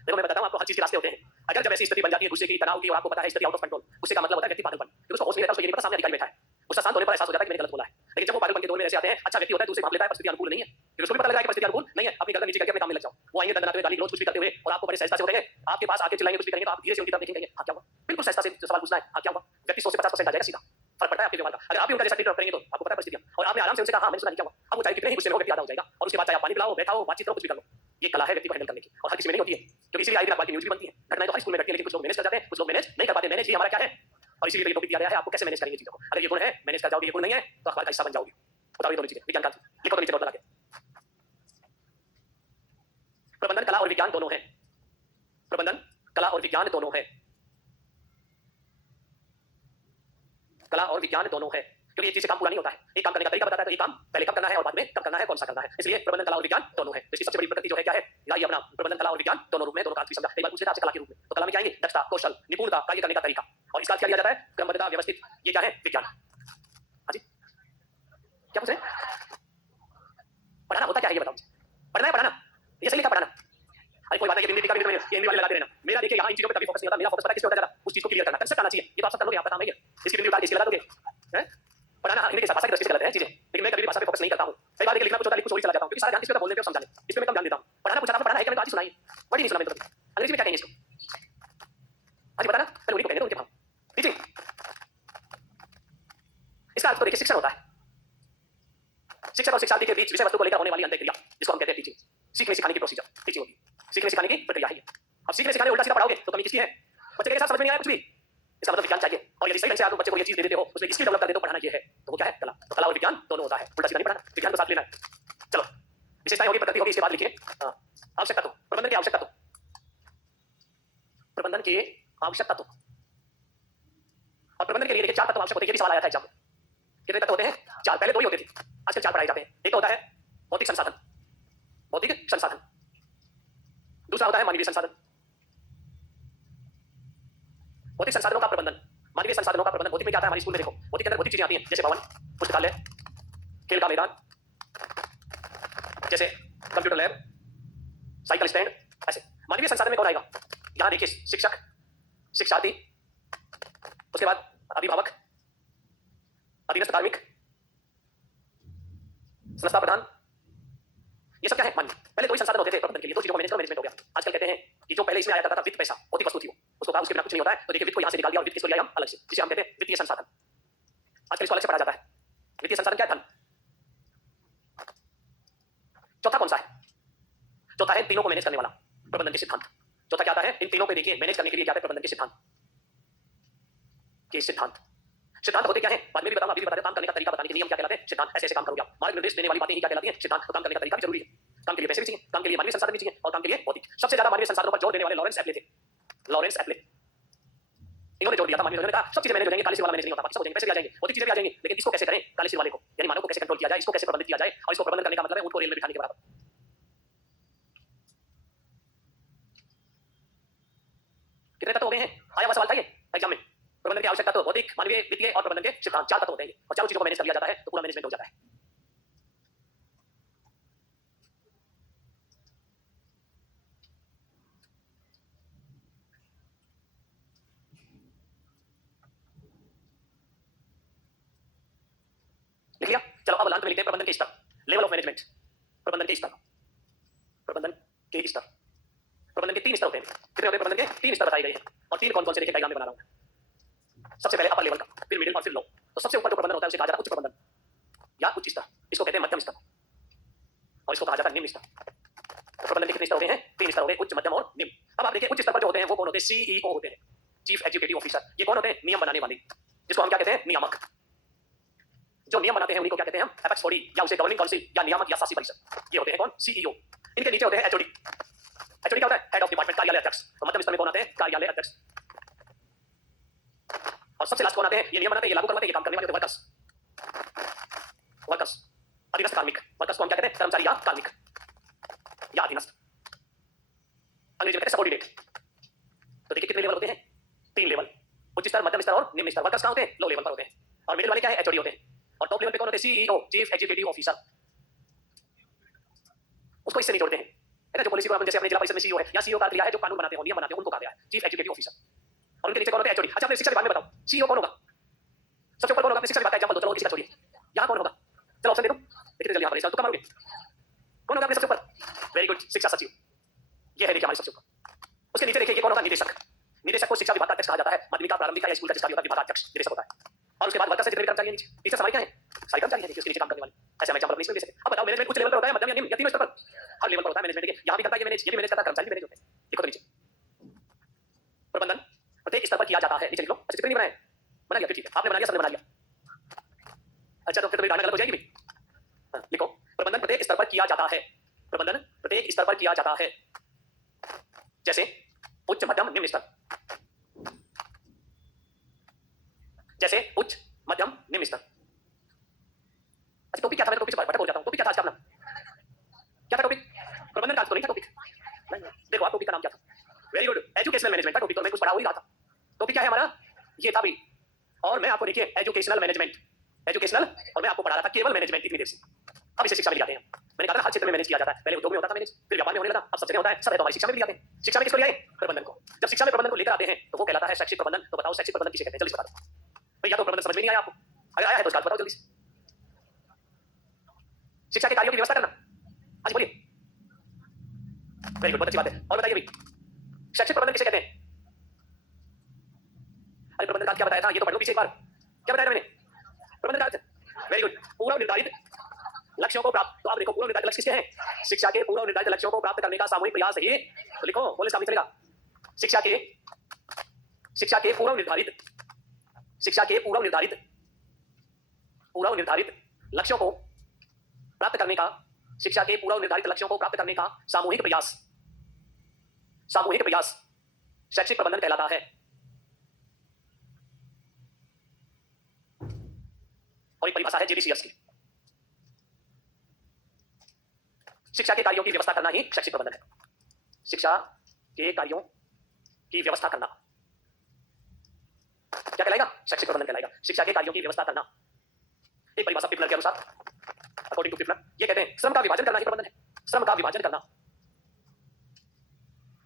देखो मैं बताता हूँ आपको, हर चीज के रास्ते होते हैं। अगर जब ऐसी स्थिति बन जाती है गुस्से की, तनाव की, और आपको पता है स्थिति आउट ऑफ कंट्रोल, गुस्से का मतलब होता है व्यक्ति पागलपन, क्योंकि उसको होश नहीं रहता, उसको ये नहीं पता सामने अधिकारी बैठा है, उसका शांत होने पर एहसास हो जाता है कि मैंने गलत बोला है। लेकिन जब वो पागलपन के दौर में ऐसे आते हैं, अच्छा व्यक्ति होता है तो उसे भांप लेता है परिस्थिति अनुकूल नहीं है, क्योंकि उसको भी पता लगा है कि परिस्थिति अनुकूल नहीं है, अपनी गर्दन नीचे करके अपने काम में लग जाओ। वो आएंगे दंड बनाते हुए, गाली गलौज कुछ भी करते हुए, और आपको बड़े सहजता से उठेंगे, आपके पास आके चिल्लाएंगे, कुछ भी करेंगे, तो आप धीरे से उनकी तरफ देखेंगे, हाँ क्या हुआ, बिल्कुल सहजता से सवाल पूछना है, हाँ क्या हुआ, व्यक्ति 100 से 50% आ जाएगा सीधा, फर्क पड़ता है आपके व्यवहार का। अगर आप भी उनका जैसा ट्रीट करेंगे तो आपको पता है परिस्थितियां, और आपने आराम से उनसे कहा हाँ मैंने सुना, नहीं क्या हुआ, अब वो चाहे कितने ही गुस्से में हो, व्यक्ति आधा हो जाएगा, और उसके बाद चाहे आप पानी पिलाओ, बैठाओ, बातचीत करो, कुछ भी कर लो। ये कला है व्यक्ति को हैंडल करने की, और हर किसी में नहीं होती है, क्योंकि इसीलिए आई दिन अखबार की न्यूज़ भी बनती है, घटनाएं तो हर स्कूल में घटती है, लेकिन कुछ लोग मैनेज कर जाते हैं, कुछ लोग मैनेज नहीं कर पाते। मैनेज ही हमारा क्या है, और इसीलिए ये टॉपिक दिया गया है आपको कैसे मैनेज करेंगे चीजों को। अगर ये गुण है मैनेज कर जाओगे, ये गुण नहीं है तो अखबार का हिस्सा बन जाओगे। बताओ ये दोनों चीजें, विज्ञान का लिखो तो नीचे नोट लगा के। प्रबंधन कला और विज्ञान दोनों है, प्रबंधन कला और विज्ञान दोनों है, कला और विज्ञान दोनों है, क्योंकि एक चीज से काम पूरा नहीं होता है, एक काम करने का तरीका बताता है, तो ये काम पहले कब करना है और बाद में कब करना है, कौन सा करना है। इसलिए प्रबंधन कला और विज्ञान दोनों है। तो इसकी सबसे बड़ी प्रकृति जो है क्या है, ये अपना प्रबंधन कला और विज्ञान दोनों रूप में, दोनों का अर्थ भी समझा। एक बार पूछ लेते हैं आपसे कला के रूप में, तो कला में क्या आएंगे, दक्षता, कौशल, निपुणता, कार्य करने का तरीका, और इसका क्या लिया जाता है, क्रमबद्धता, व्यवस्थित, ये क्या है, विज्ञान। हाँ जी, क्या पूछ रहे हैं, पढ़ाना होता क्या है ये बताओ, पढ़ना है, पढ़ाना, ये सही लिखा पढ़ाना। अरे कोई बात नहीं, हिंदी का भी ये हिंदी वाले लगाते रहना, मेरा देखिए यहाँ इन चीजों पे कभी फोकस नहीं होता, मेरा फोकस पता है किस पे होता है, ज्यादा उस चीज को क्लियर करना, कंसेप्ट आना चाहिए, ये तो आप सब कर लोगे, आपका काम है ये। इसकी बिंदी उतार के इसकी लगा दोगे, हैं पढ़ाना हिंदी के भाषा की दृष्टि से गलत है चीजें, लेकिन मैं कभी भी भाषा पे फोकस नहीं करता हूँ। कई बार लिखना कुछ होता है, लिख कुछ और चला जाता हूँ, क्योंकि सारा ध्यान इस पे बोलने पे समझाने, इस पे मैं कम ध्यान देता हूँ। पढ़ाना पूछा था, पढ़ाना है क्या, मैंने आज सुनाई वर्ड ही नहीं सुना मैंने कभी, अंग्रेजी में क्या कहेंगे इसको, आज बताना पहले उन्हीं को कहने दो, उनके भाव टीचिंग, इसका अर्थ तो देखिए शिक्षण होता है। शिक्षक और शिक्षार्थी के बीच विषय वस्तु को लेकर होने वाली अंतःक्रिया, जिसको हम कहते हैं टीचिंग, सीखने सिखाने की प्रोसीजर टीचिंग होती है, सीखने सिखाने की प्रक्रिया है। अब सीखने सिखाने उल्टा सीधा पढ़ाओगे तो कमी किसकी है, बच्चे के साथ समझ में नहीं आया कुछ भी, इसका मतलब विज्ञान चाहिए। और यदि सही ढंग से आप बच्चे को ये चीज दे देते हो, उसमें स्किल डेवलप कर देते हो, पढ़ाना ये है, तो वो क्या है, कला। तो कला और विज्ञान दोनों होता है, उल्टा सीधा नहीं पढ़ाना, विज्ञान को साथ लेना है। चलो विशेषताएं होगी, प्रकृति होगी, इसके बाद लिखिए आवश्यक तत्व, प्रबंधन के आवश्यक तत्व, प्रबंधन के आवश्यक तत्व। और प्रबंधन के लिए देखिए 4 तत्व आवश्यक होते हैं, ये भी सवाल आया था एग्जाम में, कितने तत्व होते हैं, 4, पहले 2 ही होते थे, आजकल 4 पढ़ाए जाते हैं। एक तो होता है भौतिक संसाधन, भौतिक संसाधन, दूसरा होता है मानवीय संसाधन, भौतिक संसाधनों का प्रबंधन, मानवीय संसाधनों का प्रबंधन। भौतिक में क्या आता है, हमारे स्कूल में देखो भौतिक के अंदर भौतिक चीजें आती हैं, जैसे भवन, पुस्तकालय, खेल का मैदान, जैसे कंप्यूटर लैब, साइकिल स्टैंड, ऐसे। मानवीय संसाधन में कौन आएगा, यहाँ देखिए शिक्षक, शिक्षार्थी, उसके बाद अभिभावक, अधीनस्थ कार्मिक, संस्था प्रधान, ये सब क्या है? मान्य। पहले दो ही संसाधन होते थे प्रबंधन के लिए, दो चीजों का मैनेजमेंट हो गया। आजकल कहते हैं कि जो पहले इसमें आया जाता था वित्त पैसा, भौतिक वस्तु थी वो, उसको कहा उसके बिना कुछ नहीं होता है, तो देखिए वित्त को यहां से निकाल दिया और वित्त किसको लिया हम अलग से, जिसे हम कहते हैं वित्तीय संसाधन। आजकल इसको अलग से पढ़ा जाता है। वित्तीय संसाधन क्या है? धन। चौथा कौन सा है? चौथा है तीनों को मैनेज करने वाला, प्रबंधन के सिद्धांत। चौथा क्या आता है? इन तीनों को देखिए मैनेज करने के लिए क्या है? प्रबंधन के सिद्धांत। के सिद्धांत, सिद्धांत होते क्या है बाद में भी बताऊंगा, अभी भी बता दें। काम करने का तरीका बताने के नियम क्या कहलाते हैं? सिद्धांत। ऐसे ऐसे काम करोगे आप, मार्ग निर्देश देने वाली बातें ही क्या कहलाती हैं? सिद्धांत। तो काम करने का तरीका भी जरूरी है। काम के लिए पैसे भी चाहिए, काम के लिए मानवीय संसाधन भी चाहिए और काम के लिए भौतिक। सबसे ज्यादा मानवीय संसाधनों पर जोर देने वाले लॉरेंस एप्ले थे। लॉरेंस एप्ले, इन्होंने जोर दिया था मानवीय संसाधन का। सब चीजें मैनेज हो जाएंगी, काले सिर वाला मैनेज नहीं होता, बाकी सब हो जाएंगे, पैसे भी आ जाएंगे, भौतिक चीजें भी आ जाएंगी, लेकिन इसको कैसे करें? काले सिर वाले को, यानी मानव को कैसे कंट्रोल किया जाए, इसको कैसे प्रबंधित किया जाए, और इसको प्रबंधन करने का मतलब है उनको रेल में बिठाने के बराबर। कितने तत्व हो गए हैं? आया हुआ सवाल था ये एग्जाम में। प्रबंधन की आवश्यक तत्व भौतिक, मानवीय, वित्तीय और प्रबंधन के सिद्धांत, चार तत्व होते हैं और चारों चीजों को मैनेज कर लिया जाता है तो पूरा मैनेजमेंट हो जाता है। लिख लिया? चलो अब अंत में लिखते हैं प्रबंधन के स्तर, लेवल ऑफ मैनेजमेंट। प्रबंधन के स्तर, प्रबंधन के स्तर। प्रबंधन के तीन स्तर होते हैं। कितने होते हैं प्रबंधन के? तीन स्तर बताए गए हैं और तीन कौन कौन से देखिए डायग्राम में बना रहा हूं। सबसे पहले अपर लेवल का, फिर मिडिल और फिर लो। तो सबसे ऊपर जो प्रबंधन होता है उसे कहा जाता है उच्च प्रबंधन या उच्च स्तर, इसको कहते हैं मध्यम स्तर और इसको कहा जाता है निम्न स्तर। प्रबंधन के कितने स्तर होते हैं? तीन स्तर हो गए, उच्च, मध्यम और निम्न। अब आप देखिए उच्च स्तर पर जो होते हैं वो कौन होते हैं? सीईओ होते हैं, चीफ एग्जीक्यूटिव ऑफिसर। ये कौन होते हैं? नियम बनाने वाले, जिसको हम क्या कहते हैं? नियामक। जो नियम बनाते हैं उन्हीं को क्या कहते हैं हम? एपेक्स बॉडी या उसे गवर्निंग काउंसिल या नियामक या शासी परिषद। ये होते हैं कौन? सीईओ। इनके नीचे होते हैं एचओडी। एचओडी क्या होता है? हेड ऑफ डिपार्टमेंट, कार्यालय अध्यक्ष। तो मध्यम स्तर में कौन आते हैं? कार्यालय अध्यक्ष। और सबसे लास्ट कौन आते हैं? ये नियम बनाते हैं, ये लागू करवाते हैं, ये काम करने वाले वर्कर्स। वर्कर्स, अधीनस्थ कार्मिक। वर्कर्स को हम क्या कहते हैं? कर्मचारी या कार्मिक या अधीनस्थ, अंग्रेजी में कहते हैं सबऑर्डिनेट। तो देखिए कितने लेवल होते हैं? तीन लेवल, उच्च स्तर, मध्यम स्तर और निम्न स्तर। वर्कर्स कहां होते हैं? लो लेवल पर होते हैं। और मिडिल वाले क्या है? एचओडी होते हैं। और टॉप लेवल पे कौन होते हैं? CEO, chief executive officer. उसको इससे नहीं जोड़ते हैं, है ना? जो पॉलिसी को जैसे अपने जिला परिषद में सीईओ है या सीईओ का लिया है, जो कानून बनाते हो, नियम बनाते हो, उनको कहा गया है चीफ एग्जीक्यूटिव ऑफिसर। और उनके नीचे कौन होते हैं? एचओडी। अच्छा अपने शिक्षा विभाग में बताओ सीईओ कौन होगा? सबसे ऊपर कौन होगा? अपने शिक्षा विभाग का एग्जांपल दो, चलो किसी का छोड़िए। यहाँ कौन होगा? चलो ऑप्शन दे दो, देखिए जल्दी यहाँ पर तुक्का मारोगे। कौन होगा अपने सबसे ऊपर? वेरी गुड, शिक्षा सचिव। ये है देखिए हमारे सबसे ऊपर। उसके नीचे देखिए ये कौन होगा? निदेशक। निदेशक को शिक्षा विभाग का अध्यक्ष कहा जाता है। माध्यमिक, प्रारंभिक या स्कूल का जिसका भी होता है विभागाध्यक्ष निदेशक होता है। और उसके बाद वर्कर्स से जितने भी कर्मचारी हैं नीचे, टीचर हमारे क्या है? सारे कर्मचारी हैं उसके नीचे काम करने वाले। ऐसे हम एग्जांपल अपने इसमें दे सकते हैं। अब बताओ मैनेजमेंट उच्च लेवल पर होता है, मध्यम या निम्न या तीनों स्तर पर? हर लेवल पर होता है मैनेजमेंट। देखिए यहाँ भी करता है ये मैनेज, ये भी मैनेज करता है, कर्मचारी भी मैनेज होते हैं। देखो तो नीचे प्रबंधन प्रत्येक स्तर पर किया जाता है। नीचे लिख लो। अच्छा कितने नहीं बनाए? बना लिया, ठीक है, आपने बना लिया, सबने बना लिया। अच्छा तो फिर तो डालना गलत हो जाएगी भी। लिखो प्रबंधन प्रत्येक स्तर पर किया जाता है। प्रबंधन प्रत्येक स्तर पर किया जाता है, जैसे उच्च, मध्यम, निम्न स्तर। जैसे उच्च, मध्यम, निम्न स्तर। अच्छा टॉपिक क्या था? मैं टॉपिक से भटक हो जाता हूं। टॉपिक क्या था आज का अपना? क्या था टॉपिक? प्रबंधन का तो नहीं था टॉपिक। देखो आप टॉपिक का नाम क्या था? वेरी गुड, एजुकेशनल मैनेजमेंट का टॉपिक। तो मैं कुछ पढ़ा ही रहा था। टॉपिक क्या है हमारा? ये था भी। और मैं आपको देखिए एजुकेशनल मैनेजमेंट, एजुकेशनल, और मैं आपको पढ़ा रहा था केवल मैनेजमेंट इतनी देर से। अब इसे शिक्षा में ले जाते हैं। मैंने कहा था हर क्षेत्र में मैनेज किया जाता है। पहले उद्योग में होता था मैनेज, फिर व्यापार में होने लगा, अब सब जगह होता है। सब है तो हमारी शिक्षा में भी ले आते हैं। शिक्षा में किसको ले आए? प्रबंधन को। जब शिक्षा में प्रबंधन को लेकर आते हैं तो वो कहलाता है शैक्षिक प्रबंधन। तो बताओ शैक्षिक प्रबंधन किसे कहते हैं? जल्दी बता दो भैया। तो प्रबंधन समझ में नहीं आया आपको? अगर आया है तो उसका बताओ जल्दी से। शिक्षा के कार्यों की व्यवस्था करना। आज बोलिए। वेरी गुड, बहुत अच्छी बात है। और बताइए भाई शैक्षिक प्रबंधन किसे कहते हैं? अरे प्रबंधन का क्या बताया था? ये तो पढ़ लो पीछे एक बार। क्या बताया था मैंने? प्रबंधन का वेरी गुड, पूर्व निर्धारित लक्ष्यों को प्राप्त। तो आप देखो पूर्व निर्धारित लक्ष्य किसके हैं? शिक्षा के पूर्व निर्धारित लक्ष्यों को प्राप्त करने का सामूहिक प्रयास है ये। तो लिखो, बोले काम नहीं चलेगा। शिक्षा के पूर्व निर्धारित, शिक्षा के पूर्व निर्धारित लक्ष्यों को प्राप्त करने का, शिक्षा के पूर्व निर्धारित लक्ष्यों को प्राप्त करने का सामूहिक प्रयास, सामूहिक प्रयास शैक्षिक प्रबंधन कहलाता है। और एक परिभाषा है जेडीसीएस की, शिक्षा के कार्यों की व्यवस्था करना ही शैक्षिक प्रबंधन है। शिक्षा के कार्यों की व्यवस्था करना क्या कहलाएगा? शैक्षिक प्रबंधन कहलाएगा। शिक्षा के कार्यों की व्यवस्था करना। एक परिभाषा पिपलर के अनुसार, अकॉर्डिंग टू पिपलर, ये कहते हैं श्रम का विभाजन करना ही प्रबंधन है। श्रम का विभाजन करना,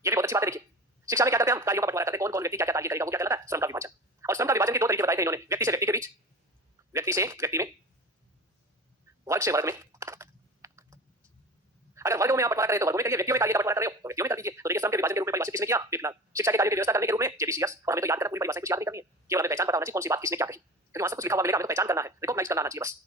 ये भी बहुत अच्छी बात है। देखिए शिक्षा में क्या करते हैं हम? कार्यों का बंटवारा करते हैं, कौन कौन व्यक्ति क्या क्या कार्य करेगा, वो क्या कहलाता है? श्रम का विभाजन। और श्रम का विभाजन के दो तरीके बताए थे इन्होंने, व्यक्ति से व्यक्ति के बीच, व्यक्ति से व्यक्ति में, वर्ग से वर्ग में। अगर वर्गों में आप बंटवारा करें तो वर्गों में करिए, व्यक्तियों में कार्य का बंटवारा करें तो व्यक्तियों में कर दीजिए। तो देखिए श्रम के विभाजन के रूप में परिभाषित किसने किया? विपणन। शिक्षा के कार्य की व्यवस्था करने के रूप में जेबीसीएस। और हमें तो याद करना, पूरी परिभाषा कुछ याद नहीं करनी है, केवल हमें पहचान पता होना चाहिए कौन सी बात किसने क्या कही, क्योंकि वहां से कुछ लिखा हुआ मिलेगा, हमें तो पहचान करना है, रिकॉग्नाइज करना आना चाहिए बस।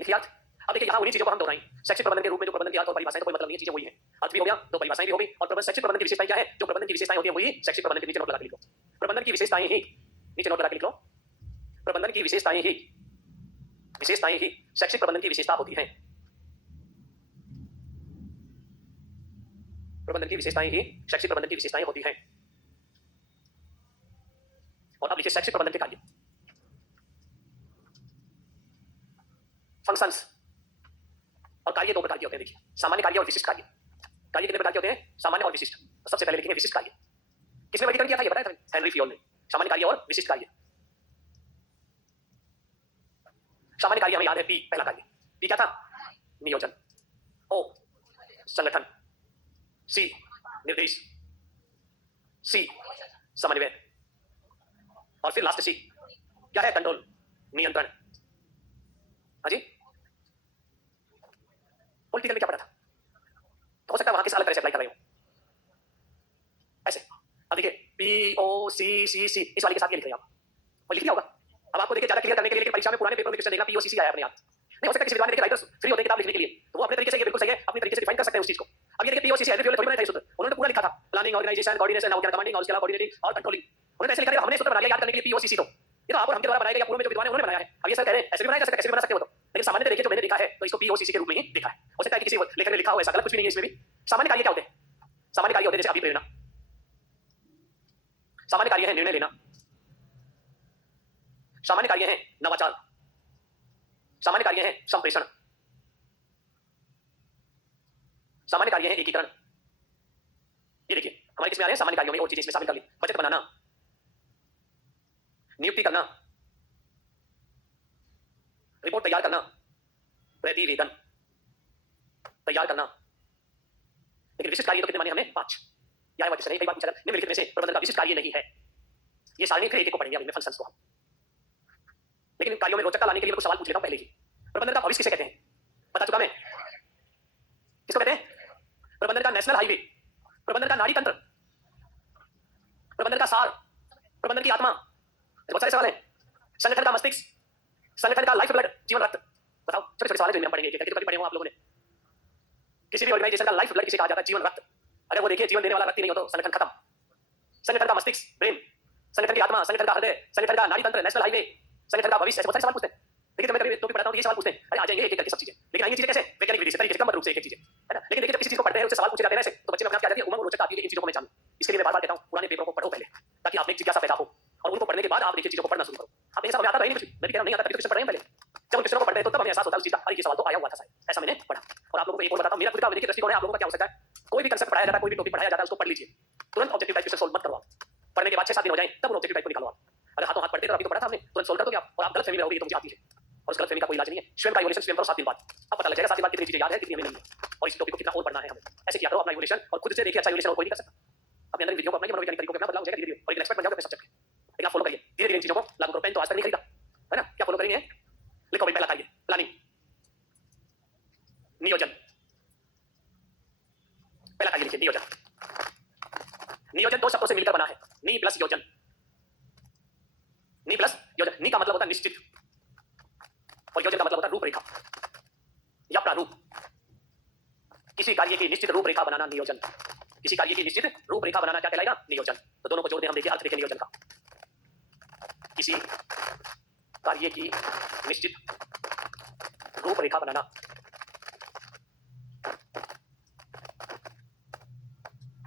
लिखिए याद। अब देखिए यहाँ उन्हीं चीजों को हम दोहराएं। शैक्षिक प्रबंधन के रूप में जो प्रबंधन की अर्थ और परिभाषाएं, कोई मतलब नहीं है, चीजें वही है। अर्थ भी हो गया, दो परिभाषाएं भी हो गई, और प्रबंधन शैक्षिक प्रबंधन की विशेषताएं क्या है? जो प्रबंधन की विशेषताएं होती है वही शैक्षिक प्रबंधन के नीचे नोट लगा के लिखो। प्रबंधन की विशेषताएं ही, नीचे नोट लगा के लिख लो, प्रबंधन की विशेषताएं ही शैक्षिक प्रबंधन की विशेषता होती है। प्रबंधन की विशेषताएं ही शैक्षिक प्रबंधन की विशेषताएं होती हैं। और अब लिखिए शैक्षिक प्रबंधन के कार्य। फंक्शंस और कार्य दो प्रकार के होते हैं। देखिए सामान्य कार्य और विशिष्ट कार्य। कार्य कितने प्रकार के होते हैं? सामान्य और विशिष्ट। तो सबसे पहले लिखेंगे विशिष्ट कार्य। किसने वर्गीकरण किया था ये बताया था हेनरी फियोल ने, सामान्य कार्य और विशिष्ट कार्य। सामान्य कार्य हमें याद है पी, पहला कार्य। पी क्या था? नियोजन। ओ संगठन। सी निर्देश। सी समन्वय। और फिर लास्ट सी क्या है? कंट्रोल, नियंत्रण। हाँ जी, पॉलिटिकल में क्या पढ़ा था? तो हो सकता है वहां किस अलग तरह से अप्लाई कर रहे हो ऐसे। अब देखिए पी ओ सी सी सी, इस वाले के साथ ये लिख रहे हैं आप, और लिख लिया होगा। अब आपको देखिए ज्यादा क्लियर करने के लिए परीक्षा में पुराने पेपर में क्वेश्चन देखना, पी ओ सी सी आया अपने याद नहीं। हो सकता है किसी विद्वान देखिए राइटर्स फ्री होते हैं किताब लिखने के लिए, तो वो अपने तरीके से, ये बिल्कुल सही है, अपने तरीके से डिफाइन कर सकते हैं उस चीज को। अब ये देखिए पी ओ सी सी थोड़ी बनाई सूत्र, उन्होंने पूरा लिखा था, प्लानिंग, ऑर्गेनाइजेशन, कोऑर्डिनेशन, और कमांडिंग, और उसके अलावा कोऑर्डिनेटिंग और कंट्रोलिंग। उन्होंने ऐसे लिखा है, हमने सूत्र बना लिया याद करने के लिए पी ओ सी सी। तो ये तो आप और हम के द्वारा बनाया गया, पूर्व में जो विद्वान है उन्होंने बनाया है। अब ये सर कह रहे हैं ऐसे भी बनाया जा सकता है, कैसे भी बना सकते हो। तो लेकिन सामान्य देखिए जो मैंने लिखा है तो इसको पी ओ सी सी के रूप में ही लिखा है। हो सकता है कि किसी लेखक ने लिखा हो ऐसा, गलत कुछ भी नहीं है इसमें भी। सामान्य कार्य क्या होते हैं? सामान्य कार्य होते हैं जैसे अभिप्रेरणा, सामान्य कार्य है निर्णय लेना, सामान्य कार्य है नवाचार, सामान्य कार्य है संप्रेषण, सामान्य कार्य है एकीकरण। ये देखिए हमारे किसमें आ रहे हैं? सामान्य कार्यों में और चीजें इसमें शामिल कर ली। बजट बनाना, नियुक्ति करना, रिपोर्ट तैयार करना, प्रतिवेदन तैयार करना। लेकिन विशिष्ट कार्य तो कितने माने हमने? 5। या वजह से नहीं, कई बार पूछा जाता है निम्नलिखित में से प्रबंधन का विशिष्ट कार्य नहीं है। ये सारणी फिर एक एक को पढ़ेंगे अभी में फंक्शंस को हम। लेकिन इन कार्यों में रोचकता लाने के लिए कुछ सवाल पूछ लेता हूं पहले ही। प्रबंधन का भविष्य किसे कहते हैं? बता चुका मैं। किसको कहते हैं? प्रबंधन का नेशनल हाईवे, प्रबंधन का नाड़ी तंत्र, प्रबंधन का सार, प्रबंधन की आत्मा। बहुत सारे सवाल हैं। संगठन का मस्तिष्क, संगठन का लाइफ ब्लड, जीवन रक्त। बताओ छोटे छोटे सवाल हैं जो हम पढ़ेंगे, एक कभी पढ़े हो आप लोगों ने। किसी भी ऑर्गेनाइजेशन का लाइफ ब्लड किसे कहा जाता है? जीवन रक्त। अगर वो देखिए जीवन देने वाला रक्त ही नहीं हो तो संगठन खत्म। संगठन का मस्तिष्क ब्रेन, संगठन की आत्मा, संगठन का हृदय, संगठन का नाड़ी तंत्र, नेशनल हाईवे, संगठन का भविष्य। ऐसे बहुत सारे सवाल पूछते हैं। देखिए मैं कभी तो भी पढ़ाता हूं ये सवाल पूछते हैं, अरे आ जाएंगे एक एक करके सब चीजें। लेकिन आएंगी चीजें कैसे? वैज्ञानिक विधि से, तरीके से, क्रमबद्ध रूप से एक एक चीजें, है ना। लेकिन देखिए जब किसी चीज को पढ़ते हैं उससे सवाल पूछे जाते हैं ऐसे, तो बच्चे में अपने आप क्या जाती है? उमंग, रोचकता आती है कि इन चीजों को मैं जानूं। इसके लिए मैं बार-बार कहता हूं पुराने पेपरों को पढ़ो पहले, ताकि आप में जिज्ञासा पैदा हो, और उनको पढ़ने के बाद आप देखिए चीजों को पढ़ना शुरू करो। आप ये सब हमें आता नहीं कुछ, मैं भी कह रहा हूं नहीं आता, तभी तो क्वेश्चन पढ़ रहे हैं पहले। जब उन क्वेश्चनों को पढ़ते हैं तो तब हमें एहसास होता है उस चीज का, अरे ये सवाल तो आया हुआ था शायद, ऐसा मैंने पढ़ा। और आप लोगों को एक और बताता हूं, मेरा खुद का देखिए दृष्टिकोण है, आप लोगों का क्या हो सकता है? कोई भी कंसेप्ट पढ़ाया जाता है, कोई भी टॉपिक पढ़ाया जाता है, उसको पढ़ लीजिए, तुरंत ऑब्जेक्टिव टाइप क्वेश्चन सॉल्व मत करो आप। पढ़ने के बाद 6-7 दिन हो जाए तब उन ऑब्जेक्टिव टाइप को निकालो आप। अगर हाथों हाथ पढ़ते तो अभी तो पढ़ा था हमने, तुरंत सॉल्व कर दोगे आप, और आप गलत फहमी में होगी, ये तो मुझे आती है। और उस गलतफहमी का कोई इलाज नहीं है। स्वयं का इवोल्यूशन स्वयं करो 7 दिन बाद, अब पता लग जाएगा 7 दिन बाद कितनी चीजें याद है, कितनी हमें नहीं है, और इस टॉपिक को कितना और पढ़ना है हमें। ऐसे किया करो अपना इवोल्यूशन, और खुद से देखिए अच्छा इवोल्यूशन और कोई नहीं कर सकता। अपने अंदर विधियों को अपनाइए, मनोवैज्ञानिक तरीकों में बदलाव हो जाएगा धीरे-धीरे, और एक एक्सपर्ट बन जाओगे अपने सब्जेक्ट में। लेकिन आप फॉलो करिए धीरे-धीरे इन चीजों को लागू करो। पेन तो आज तक नहीं खरीदा, है ना? क्या फॉलो करेंगे? लिखो भाई पहला कार्य प्लानिंग, नियोजन। पहला कार्य लिखिए नियोजन। नियोजन दो शब्दों से मिलकर बना है, नी प्लस योजन। नी प्लस योजन। नी का मतलब होता है निश्चित, और योजन का मतलब होता है रूपरेखा या प्रारूप। किसी कार्य की निश्चित रूपरेखा बनाना नियोजन। किसी कार्य की निश्चित रूपरेखा बनाना क्या कहलाएगा? नियोजन। तो दोनों को जोड़ दें हम, देखिए अर्थ देखें नियोजन का। किसी कार्य की निश्चित रूपरेखा बनाना,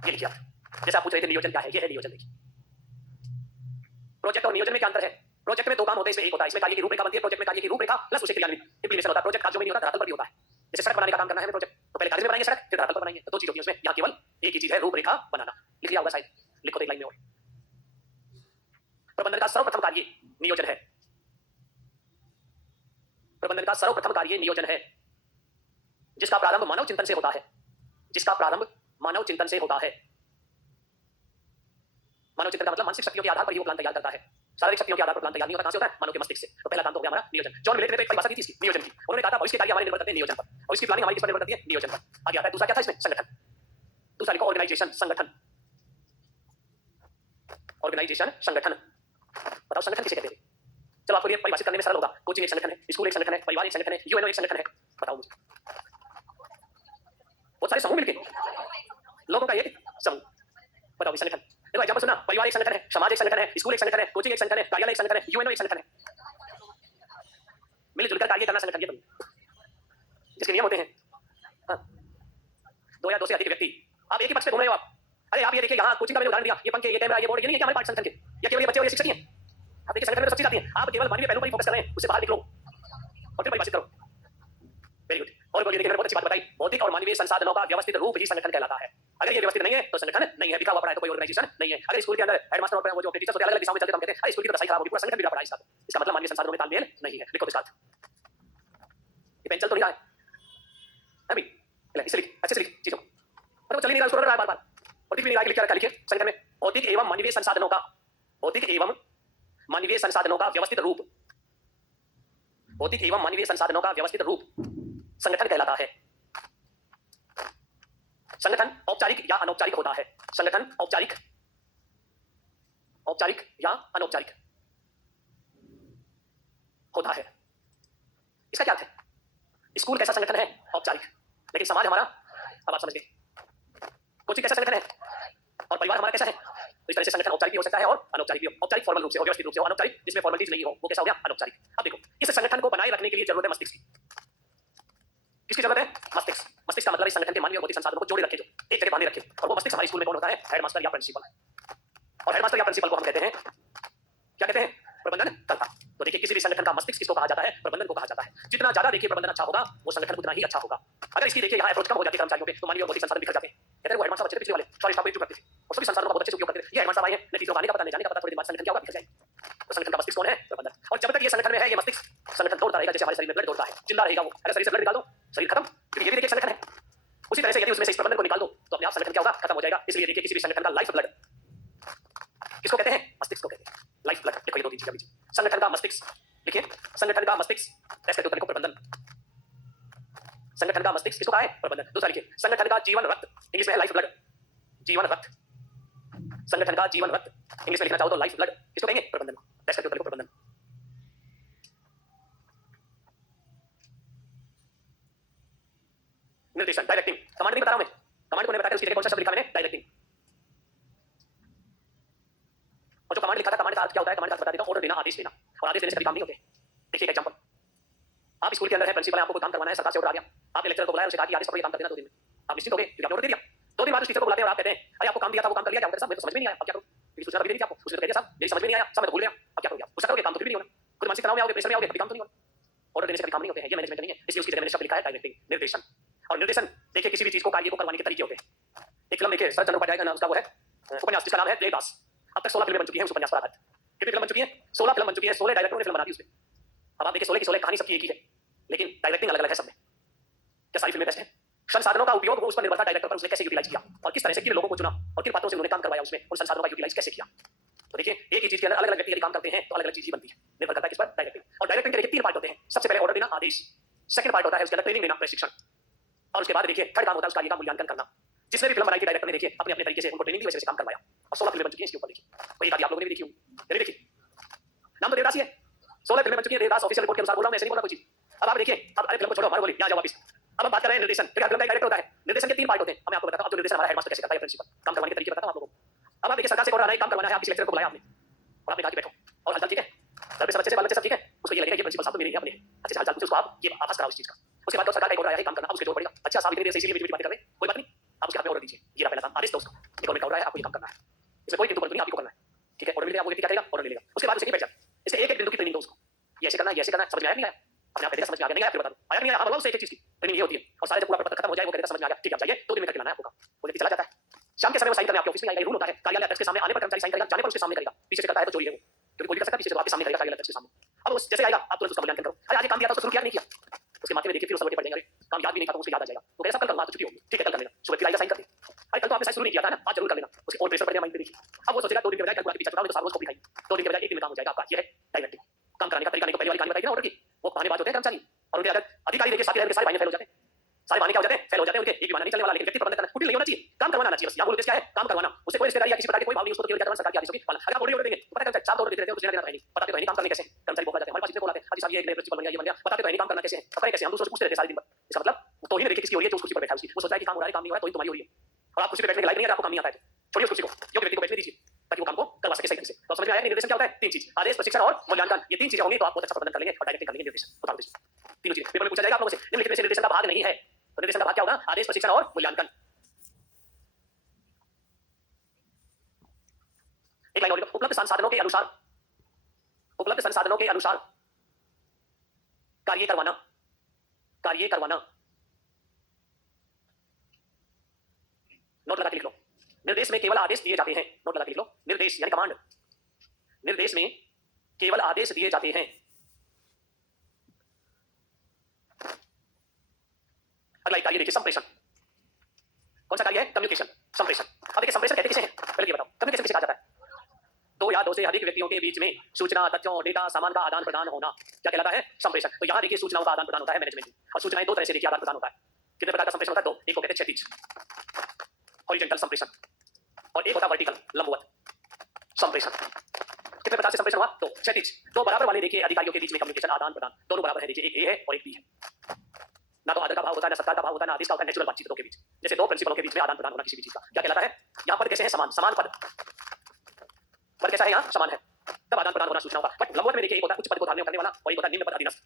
ये लिखिए आप। जैसे आप पूछ रहे थे नियोजन क्या है, ये है नियोजन। देखिए प्रोजेक्ट और नियोजन में क्या अंतर है? प्रोजेक्ट में दो काम होते हैं, इसमें एक होता है, इसमें कार्य की रूपरेखा बनती है, प्रोजेक्ट में कार्य की रूपरेखा प्लस उसे क्रियान्वित इंप्लीमेंटेशन होता है। प्रोजेक्ट कागजों में नहीं होता, धरातल पर भी होता है। जैसे सड़क बनाने का काम करना है हमें प्रोजेक्ट, तो पहले कागज में बनाएंगे सड़क, फिर धरातल पर बनाएंगे। तो दो चीज होती है उसमें, यहाँ केवल एक ही चीज है, रूपरेखा बनाना। लिख लिया होगा शायद, लिखो तो एक लाइन में और। प्रबंधन का सर्वप्रथम कार्य नियोजन है। प्रबंधन का सर्वप्रथम कार्य नियोजन है, जिसका प्रारंभ मानव चिंतन से होता है। जिसका प्रारंभ मानव चिंतन से होता है। मानव चिंतन का मतलब मानसिक शक्तियों के आधार पर ही वो प्लान तैयार करता है। शारीरिक शक्तियों के आधार पर प्लान तैयार नहीं होता। कहां से होता है? मानव के मस्तिष्क से। तो पहला काम तो हो गया हमारा नियोजन। जॉन मिलेट ने तो एक परिभाषा दी थी इसकी, नियोजन की। उन्होंने कहा था भविष्य के कार्य हमारे निर्भर करते हैं नियोजन पर, और इसकी प्लानिंग हमारी किस पर निर्भर करती है? नियोजन पर। आगे आता है दूसरा क्या था इसमें? संगठन। दूसरा लिखो ऑर्गेनाइजेशन, संगठन। ऑर्गेनाइजेशन, संगठन। बताओ संगठन किसे कहते हैं? चलो आपको ये परिभाषित करने में सरल होगा। कोचिंग एक संगठन है, स्कूल एक संगठन है, परिवार एक संगठन है, यूएनओ एक संगठन है। बताओ मुझे। बहुत सारे समूह मिलके, लोगों का एक समूह। बताओ संगठन। देखो एग्जांपल सुना, परिवार एक संगठन है, समाज एक संगठन है, स्कूल एक संगठन है, कोचिंग एक संगठन है, कार्यालय एक संगठन है, यूएनओ एक संगठन है। मिलजुल कर कार्य करना संगठन, ये बन जिसके नियम होते हैं। हाँ। दो या दो से अधिक व्यक्ति, आप एक ही पक्ष पे घूम रहे हो आप। अरे आप ये देखिए यहाँ कोचिंग का मैंने उदाहरण दिया, ये पंखे, ये कैमरा, ये बोर्ड, ये नहीं है कि हमारे पाठ संगठन के, या केवल ये बच्चे और ये शिक्षक ही हैं। आप देखिए संगठन में तो सब चीज आती है। आप केवल मानवीय पहलू पर ही फोकस कर रहे हैं, उससे बाहर निकलो और फिर परिभाषित करो। Very good. और बोलिए, देखिए बहुत अच्छी बात बताई, भौतिक और मानवीय संसाधनों का व्यवस्थित रूप ही संगठन कहलाता है। अगर ये व्यवस्थित नहीं है तो संगठन नहीं है, बिखरा हुआ पड़ा है तो कोई ऑर्गेनाइजेशन नहीं है। अगर स्कूल के अंदर हेडमास्टर और वो जो टीचर्स होते हैं अलग-अलग दिशाओं में चलते, हम कहते हैं अरे स्कूल की तो दशा खराब होगी, पूरा संगठन बिगड़ा पड़ा है इसका। इसका मतलब मानवीय संसाधनों में तालमेल नहीं है। लिखो इसका अर्थ। ये पेन चल तो नहीं रहा है अभी, इसे लिख, अच्छे से लिख चीजों को। अरे वो चल ही नहीं रहा, उसको रट रहा है बार-बार। भौतिक भी नहीं रहा, लिख क्या लिखे संगठन में भौतिक एवं मानवीय संसाधनों का, भौतिक एवं मानवीय संसाधनों का व्यवस्थित रूप, भौतिक एवं मानवीय संसाधनों का व्यवस्थित रूप संगठन कहलाता है। संगठन औपचारिक या अनौपचारिक होता है। संगठन औपचारिक, औपचारिक या अनौपचारिक होता है। इसका क्या अर्थ है? स्कूल कैसा संगठन है? औपचारिक। लेकिन समाज हमारा, अब आप समझ गए। कोचिंग कैसा संगठन है और परिवार हमारा कैसा है? तो इस तरह से संगठन औपचारिक भी हो सकता है और अनौपचारिक भी हो। औपचारिक फॉर्मल रूप से हो, व्यवस्थित रूप से हो, अनौपचारिक जिसमें फॉर्मलिटीज नहीं हो, वो कैसा हो गया? अनौपचारिक। अब देखो इस संगठन को बनाए रखने के लिए जरूरत है मस्तिष्क की। किसकी जरूरत है? मस्तिष्क। मस्तिष्क का मतलब इस संगठन के मानवीय और भौतिक संसाधनों को जोड़े रखे, जो एक जगह बांधे रखे। और वो मस्तिष्क हमारे स्कूल में कौन होता है? हेडमास्टर या प्रिंसिपल। और हेडमास्टर या प्रिंसिपल को हम कहते हैं, क्या कहते हैं? प्रबंधन कर्ता। तो देखिए किसी भी संगठन का मस्तिष्क किसको कहा जाता है? प्रबंधन को कहा जाता है। जितना ज्यादा देखिए प्रबंधन अच्छा होगा, वो संगठन उतना ही अच्छा होगा। अगर इसकी देखिए यहाँ अप्रोच कम हो जाती है कर्मचारियों पे, तो मानवीय और भौतिक संसाधन बिखर जाते हैं। कहते हैं वो हेडमास्टर बच्चे पिछले वाले सॉरी स्टाफ को करते थे और सभी संसाधनों का बहुत अच्छे से उपयोग करते थे। ये हेडमास्टर आए हैं, नतीजों का आने का पता नहीं, जाने का पता, थोड़ी देर बाद संगठन क्या होगा? बिखर जाएगा। तो संगठन का मस्तिष्क कौन है? प्रबंधन। और जब तक ये संगठन में है, ये मस्तिष्क, संगठन दौड़ता रहेगा जैसे हमारे शरीर में ब्लड दौड़ता है, जिंदा रहेगा वो। अगर शरीर से ब्लड निकाल दो, शरीर खत्म, क्योंकि ये भी देखिए संगठन है। उसी तरह से यदि उसमें से इस प्रबंधन को निकाल दो, तो अपने आप संगठन क्या होगा? खत्म हो जाएगा। इसलिए देखिए किसी भी संगठन का लाइफ ब्लड किसको कहते हैं? मस्तिष्क को कहते हैं। लाइफ ब्लड लिखो, ये दो तीन चीजें। संगठन का मस्तिष्क लिखिए, संगठन का मस्तिष्क, ऐसे तो लिखो प्रबंधन। संगठन का मस्तिष्क किसको कहा है? प्रबंधन। दूसरा लिखिए, संगठन का जीवन रक्त, इंग्लिश में है लाइफ ब्लड, जीवन रक्त। संगठन का जीवन रक्त इंग्लिश में लिखना चाहो तो लाइफ ब्लड, किसको कहेंगे? प्रबंधन। ऐसे तो लिखो प्रबंधन। निर्देशन, डायरेक्टिंग। कमांड नहीं बता रहा हूं मैं, कमांड को नहीं बताया, उसकी जगह कौन सा शब्द लिखा मैंने? डायरेक्टिंग। और जो कमांड लिखा था, कमांड का अर्थ क्या होता है? कमांड का अर्थ बता देता हूं, ऑर्डर देना, आदेश देना। और आदेश देने से कभी काम नहीं होते। देखिए एक एग्जांपल, आप स्कूल के अंदर है, प्रिंसिपल है, आपको कोई काम करवाना है, सरकार से ऑर्डर आ गया, आपने लेक्चरर को बुलाया, उसे कहा कि आदेश पढ़ो, ये काम कर देना 2 दिन में। आप निश्चित हो गए क्योंकि आपने ऑर्डर दे दिया। 2 दिन बाद उस टीचर को बुलाते हैं और आप कहते हैं अरे आपको काम दिया था, वो काम कर लिया क्या? साहब मेरे तो समझ में नहीं आया, अब क्या करूं? क्योंकि सूचना भी दी थी आपको, उसने तो कह दिया साहब मेरी समझ में नहीं आया, साहब मैं तो भूल गया, अब क्या करोगे? आप? उसका करोगे काम तो फिर भी नहीं होना। खुद मानसिक तनाव में आओगे, प्रेशर में आओगे, कभी काम तो नहीं होगा। ऑर्डर देने से कभी काम नहीं होते हैं, ये मैनेजमेंट नहीं है। इसलिए उसकी जगह मैंने शब्द लिखा है डायरेक्टिंग, निर्देशन। और निर्देशन देखिए किसी भी चीज को, कार्य को करवाने के तरीके होते हैं। एक फिल्म देखिए शरद चंद्र उपाध्याय का नाम, उसका वो है उपन्यास जिसका नाम है देवदास। अब तक 16 फिल्में बन चुकी हैं उस उपन्यास पर आधारित। कितनी फिल्म बन चुकी है? 16 फिल्म बन चुकी है। 16 डायरेक्टरों ने फिल्म बना दी उसमें। अब आप देखिए 16 की 16 कहानी सबकी एक ही है, लेकिन डायरेक्टिंग अलग अलग है सब में। क्या सारी फिल्में बेस्ट हैं? संसाधनों का उपयोग वो उस पर निर्भर था डायरेक्टर पर, उसने कैसे यूटिलाइज किया और किस तरह से किन लोगों को चुना और किन पात्रों से उन्होंने काम करवाया, उसमें उन संसाधनों का यूटिलाइज कैसे किया। तो देखिए एक ही चीज के अंदर अलग अलग व्यक्ति यदि काम करते हैं तो अलग अलग चीज ही बनती है, निर्भर करता है किस पर? डायरेक्टिंग। और डायरेक्टिंग के देखिए 3 पार्ट होते हैं। सबसे पहले ऑर्डर देना, आदेश। सेकंड पार्ट होता है उसके अंदर ट्रेनिंग देना, प्रशिक्षण। और उसके बाद देखिए थर्ड काम होता है उसका कार्य का मूल्यांकन करना। जिसने भी फिल्म बनाई थी डायरेक्टर ने देखिए अपने अपने तरीके से उनको ट्रेनिंग दी, वैसे काम करवाया और 16 फिल्में बन चुकी हैं इसके ऊपर। देखिए तो एक आदि आप लोगों ने भी देखी होगी, मैंने देखी। नाम तो देवदास ही है। 16 फिल्में बन चुकी है। देवदास ऑफिशियल रिपोर्ट के अनुसार बोल रहा हूं, ऐसे नहीं बोल रहा कोई चीज। अब आप देखिए, अब अरे फिल्म को छोड़ो, हमारे बोलिए, यहाँ जाओ वापस। अब हम बात कर रहे हैं निर्देशन। फिर फिल्म का डायरेक्टर होता है। निर्देशन के 3 पार्ट होते हैं। अब मैं आपको बताता हूं अब जो निर्देशन हमारा हेडमास्टर कैसे करता है, प्रिंसिपल काम करवाने के तरीके बताता हूं आप लोगों को। अब आप देखिए सरकार से ऑर्डर आना है, काम करवाना है, आप किसी लेक्चरर को बुलाया आपने और आपने कहा कि बैठो और हालचाल ठीक है, घर पे सब अच्छे से, बाल बच्चे सब ठीक है, उसको ये लगेगा ये प्रिंसिपल साहब तो मेरे ही अपने अच्छे से हालचाल पूछो, उसको आप ये आभास कराओ इस चीज का। उसके बाद सरकार का ऑर्डर आया है काम करना, अब उसके जोर पड़ेगा। अच्छा साहब इतनी देर से इसीलिए मीठी बातें कर रहे हैं, कोई बात नहीं, आप उसके हाथ में ऑर्डर दीजिए, ये रहा पहला काम, आदेश दो उसको। गवर्नमेंट का ऑर्डर है, आपको ये काम करना है, इसमें कोई किंतु परंतु नहीं, आपको करना है, ठीक है? ऑर्डर मिल गया, वो व्यक्ति क्या करेगा? ऑर्डर मिलेगा, उसके बाद उसे बैठ जाए, इसके एक एक बिंदु की ट्रेनिंग दो उसको, ये ऐसे करना है, ये ऐसे करना है, समझ में आया नहीं आया? अपने आप कह देगा समझ में आ गया, नहीं आया फिर बता दो, आया नहीं आया, हाँ उसे एक एक चीज की ट्रेनिंग ये होती है। और सारे जब पूरा खत्म हो जाए वो कहेगा समझ में आ गया, ठीक है आप जाइए, 2 दिन में करके लाना है आपको काम। वो व्यक्ति चला जाता है, शाम के समय वो साइन करने आपके ऑफिस में आएगा। रूल होता है कार्यालय अध्यक्ष के सामने आने पर कर्मचारी साइन करेगा, जाने पर उसके सामने करेगा, पीछे से करता है तो चोरी है वो, क्योंकि कोई भी कर सकता है, पीछे से आपके सामने करेगा कार्यालय अध्यक्ष के सामने। अब उस जैसे आएगा आप तुरंत उसका मूल्यांकन करो, अरे आज काम दिया था उसको शुरू किया नहीं किया, उसके माथे में देखिए फिर उस पर पड़ जाएगा, काम याद भी नहीं था तो उसको याद आ जाएगा, तो कैसा कल करना तो छुट्टी होगी, ठीक है कल कर लेगा। सुबह फिर आएगा साइन करते। अरे कल तो आपने साइन शुरू नहीं किया था ना, आज जरूर कर लेना, उसके और प्रेशर पड़ेगा माइंड पे देखिए। अब वो सोचेगा 2 दिन के बजाय कल को आके पीछे छुड़ा तो सारा रोज कॉफी खाई, 2 दिन के बजाय 1 दिन में काम हो जाएगा आपका। ये है डायनेमिक काम कराने का तरीका। नहीं तो पहले वाली कहानी बताई ना ऑर्डर की, वो बहानेबाज होते हैं कर्मचारी, और उनके अगर अधिकारी देखिए साथ के सारे बहाने फेल हो जाते हैं। सारे बहाने क्या हो जाते हैं, फेल हो जाते हैं उनके। एक भी बहाना नहीं चलने वाला, लेकिन व्यक्ति प्रबंधन करना कुटिल नहीं होना चाहिए, काम करवाना आना चाहिए बस। यहाँ बोलते क्या है, काम करवाना, उसे कोई रिश्तेदारी या किसी प्रकार के कोई भाव नहीं, उसको तो केवल क्या करना, सरकार की आदेश होगी पालन। अगर आप ऑर्डर देंगे तो पता है साफ ऑर्डर देते रहते हैं, कुछ लेना देना है नहीं, बताते तो है नहीं काम करने कैसे। कर्मचारी बोला जाता है हमारे पास, इतने बोला है हाजी साहब ये एक नया प्रिंसिपल बन गया, ये बन गया, बताते तो है नहीं काम करना कैसे है, पता कैसे। हम दूसरों से पूछते रहते हैं सारे दिन भर। इसका मतलब तो ही देखिए किसकी हो रही है, जो उस कुर्सी पर बैठा है उसकी। वो सोचता है कि काम हो रहा है, काम नहीं हो रहा है, तो ही तुम्हारी हो रही है, और आप कुर्सी पे बैठने के लायक नहीं है, आपको काम नहीं आता है तो छोड़िए उस कुर्सी को, योग्य व्यक्ति को बैठने दीजिए ताकि वो काम को करवा सके सही ढंग से। तो समझ में आया निर्देशन क्या होता है, 3 चीज, आदेश, प्रशिक्षण और मूल्यांकन। ये 3 चीजें होंगी तो आप बहुत अच्छा प्रबंधन कर लेंगे और डायरेक्टिंग कर लेंगे। निर्देशन बता दो, तीनों चीजें पेपर में पूछा जाएगा आप लोगों से। निम्नलिखित में से निर्देशन का भाग नहीं है, तो निर्देशन का भाग क्या होगा, आदेश, प्रशिक्षण और मूल्यांकन। एक लाइन और, उपलब्ध संसाधनों के अनुसार, उपलब्ध संसाधनों के अनुसार कार्य करवाना, कार्य करवाना। नोट लगा के लिख लो। निर्देश में केवल आदेश दिए जाते हैं, नोट लगा के लिख लो। निर्देश यानी कमांड, निर्देश में केवल आदेश दिए जाते हैं। अगला कार्य देखिए, संप्रेषण। कौन सा कार्य है, कम्युनिकेशन, संप्रेषण। अब देखिए संप्रेषण कहते किसे हैं, पहले ये बताओ कम्युनिकेशन किसे कहा जाता है। 2 या 2 से अधिक व्यक्तियों के बीच में सूचना, तथ्यों, डेटा, सामान का आदान प्रदान होना क्या कहलाता है, संप्रेषण। तो यहाँ देखिए सूचनाओं का आदान प्रदान होता है मैनेजमेंट में, और सूचनाएं 2 तरह से देखिए आदान प्रदान होता है। कितने प्रकार का संप्रेषण होता है, 2। एक को कहते हैं क्षैतिज हॉरिजॉन्टल संप्रेषण, और एक होता है वर्टिकल लंबवत संप्रेषण। कितने प्रकार से संप्रेषण हुआ, 2। क्षैतिज, 2 बराबर वाले देखिए अधिकारियों के बीच में कम्युनिकेशन, आदान प्रदान दोनों बराबर है, देखिए एक ए है और एक बी है। ना तो आदर का भाव होता है, ना सत्कार का भाव होता है, ना आदेश का होता है, नेचुरल बातचीत के बीच, जैसे 2 प्रिंसिपलों के बीच में आदान प्रदान होना किसी भी चीज का क्या कहलाता है। यहाँ पद कैसे है, समान, समान पद, पद कैसा है यहाँ, समान है, तब आदान प्रदान होना सूचनाओं का। बट लंबवत में देखिए एक होता है उच्च पद को धारण करने वाला और एक होता है निम्न पद अधीनस्थ।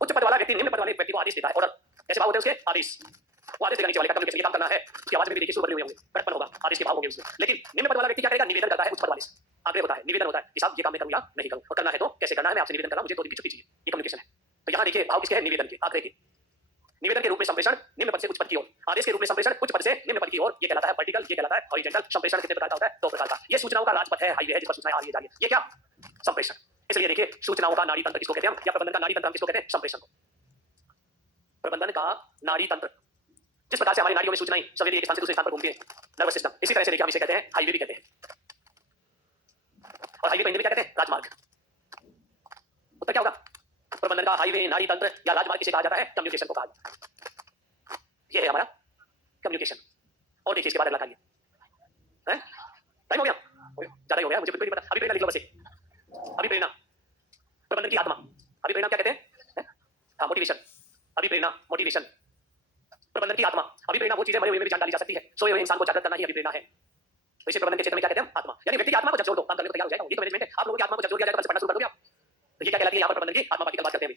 उच्च पद वाला व्यक्ति निम्न पद वाले व्यक्ति को आदेश देता है, ऑर्डर। कैसे भाव होते हैं उसके, आदेश। वो आदेश देगा नीचे वाले का, कम्युनिकेशन ये काम करना है, उसकी आवाज में भी देखिए सुर बदले हुए होंगे, कड़कपन होगा, आदेश के भाव होंगे उसमें। लेकिन निम्न पद वाला व्यक्ति क्या करेगा, निवेदन करता है उच्च पद वाले से, आग्रह होता है, निवेदन होता है कि साहब ये काम मैं करूँ या नहीं करूँ, और करना है तो कैसे करना है, मैं आपसे निवेदन कर रहा हूँ, मुझे 2 दिन की छुट्टी चाहिए। ये कम्युनिकेशन है। तो यहाँ देखिए भाव किसके हैं, निवेदन के, आग्रह के। निवेदन के रूप में संप्रेषण निम्न पद से उच्च पद की ओर, आदेश के रूप में संप्रेषण उच्च पद से निम्न पद की ओर, ये कहलाता है वर्टिकल, ये कहलाता है हॉरिजॉन्टल। संप्रेषण कितने प्रकार का होता है, 2 प्रकार का। ये सूचनाओं का राजपथ है, हाईवे है जिस पर सूचनाएं आ रही है जा रही है, ये क्या, संप्रेषण। इसलिए देखिए सूचनाओं का नाड़ी तंत्र किसको कहते हैं हम, या प्रबंधन का नाड़ी तंत्र हम किसको कहते हैं, संप्रेषण को। प्रबंधन का नाड़ी तंत्र, जिस प्रकार से हमारी नाड़ियों में सूचनाएं सवेरे एक स्थान से दूसरे स्थान पर घूमती है, नर्वस सिस्टम, इसी तरह से देखिए हम इसे कहते हैं हाईवे भी कहते हैं, और हाईवे को हिंदी में क्या कहते हैं, राजमार्ग। उत्तर क्या होगा, प्रबंधन का हाईवे, नाड़ी तंत्र या राजमार्ग किसे कहा जाता है, कम्युनिकेशन को कहा जाता है। ये है हमारा कम्युनिकेशन। और देखिए इसके बाद अगला कार्य है, टाइम हो गया, ज्यादा ही हो गया, मुझे बिल्कुल नहीं पता। अभी प्रेरणा लिख लो बस एक, अभी प्रेरणा, प्रबंधन की आत्मा। अभी प्रेरणा क्या कहते हैं, हाँ मोटिवेशन, अभी प्रेरणा मोटिवेशन, प्रबंधन की आत्मा। अभी प्रेरणा वो चीजें मरे हुए में भी जान डाली जा सकती है, सोए हुए इंसान को जागृत करना ही अभी प्रेरणा है। तो इसे प्रबंधन के क्षेत्र में क्या कहते हैं, आत्मा। यानी व्यक्ति की आत्मा को जब जोड़ दो काम करने को तैयार हो जाएगा। ये तो मैनेजमेंट है, आप लोगों की आत्मा को जब जोड़ दिया जाएगा, बस पढ़ना शुरू कर दोगे आप। तो ये क्या कहलाती है यहाँ पर प्रबंधन की आत्मा, बाकी कल बात करते हैं।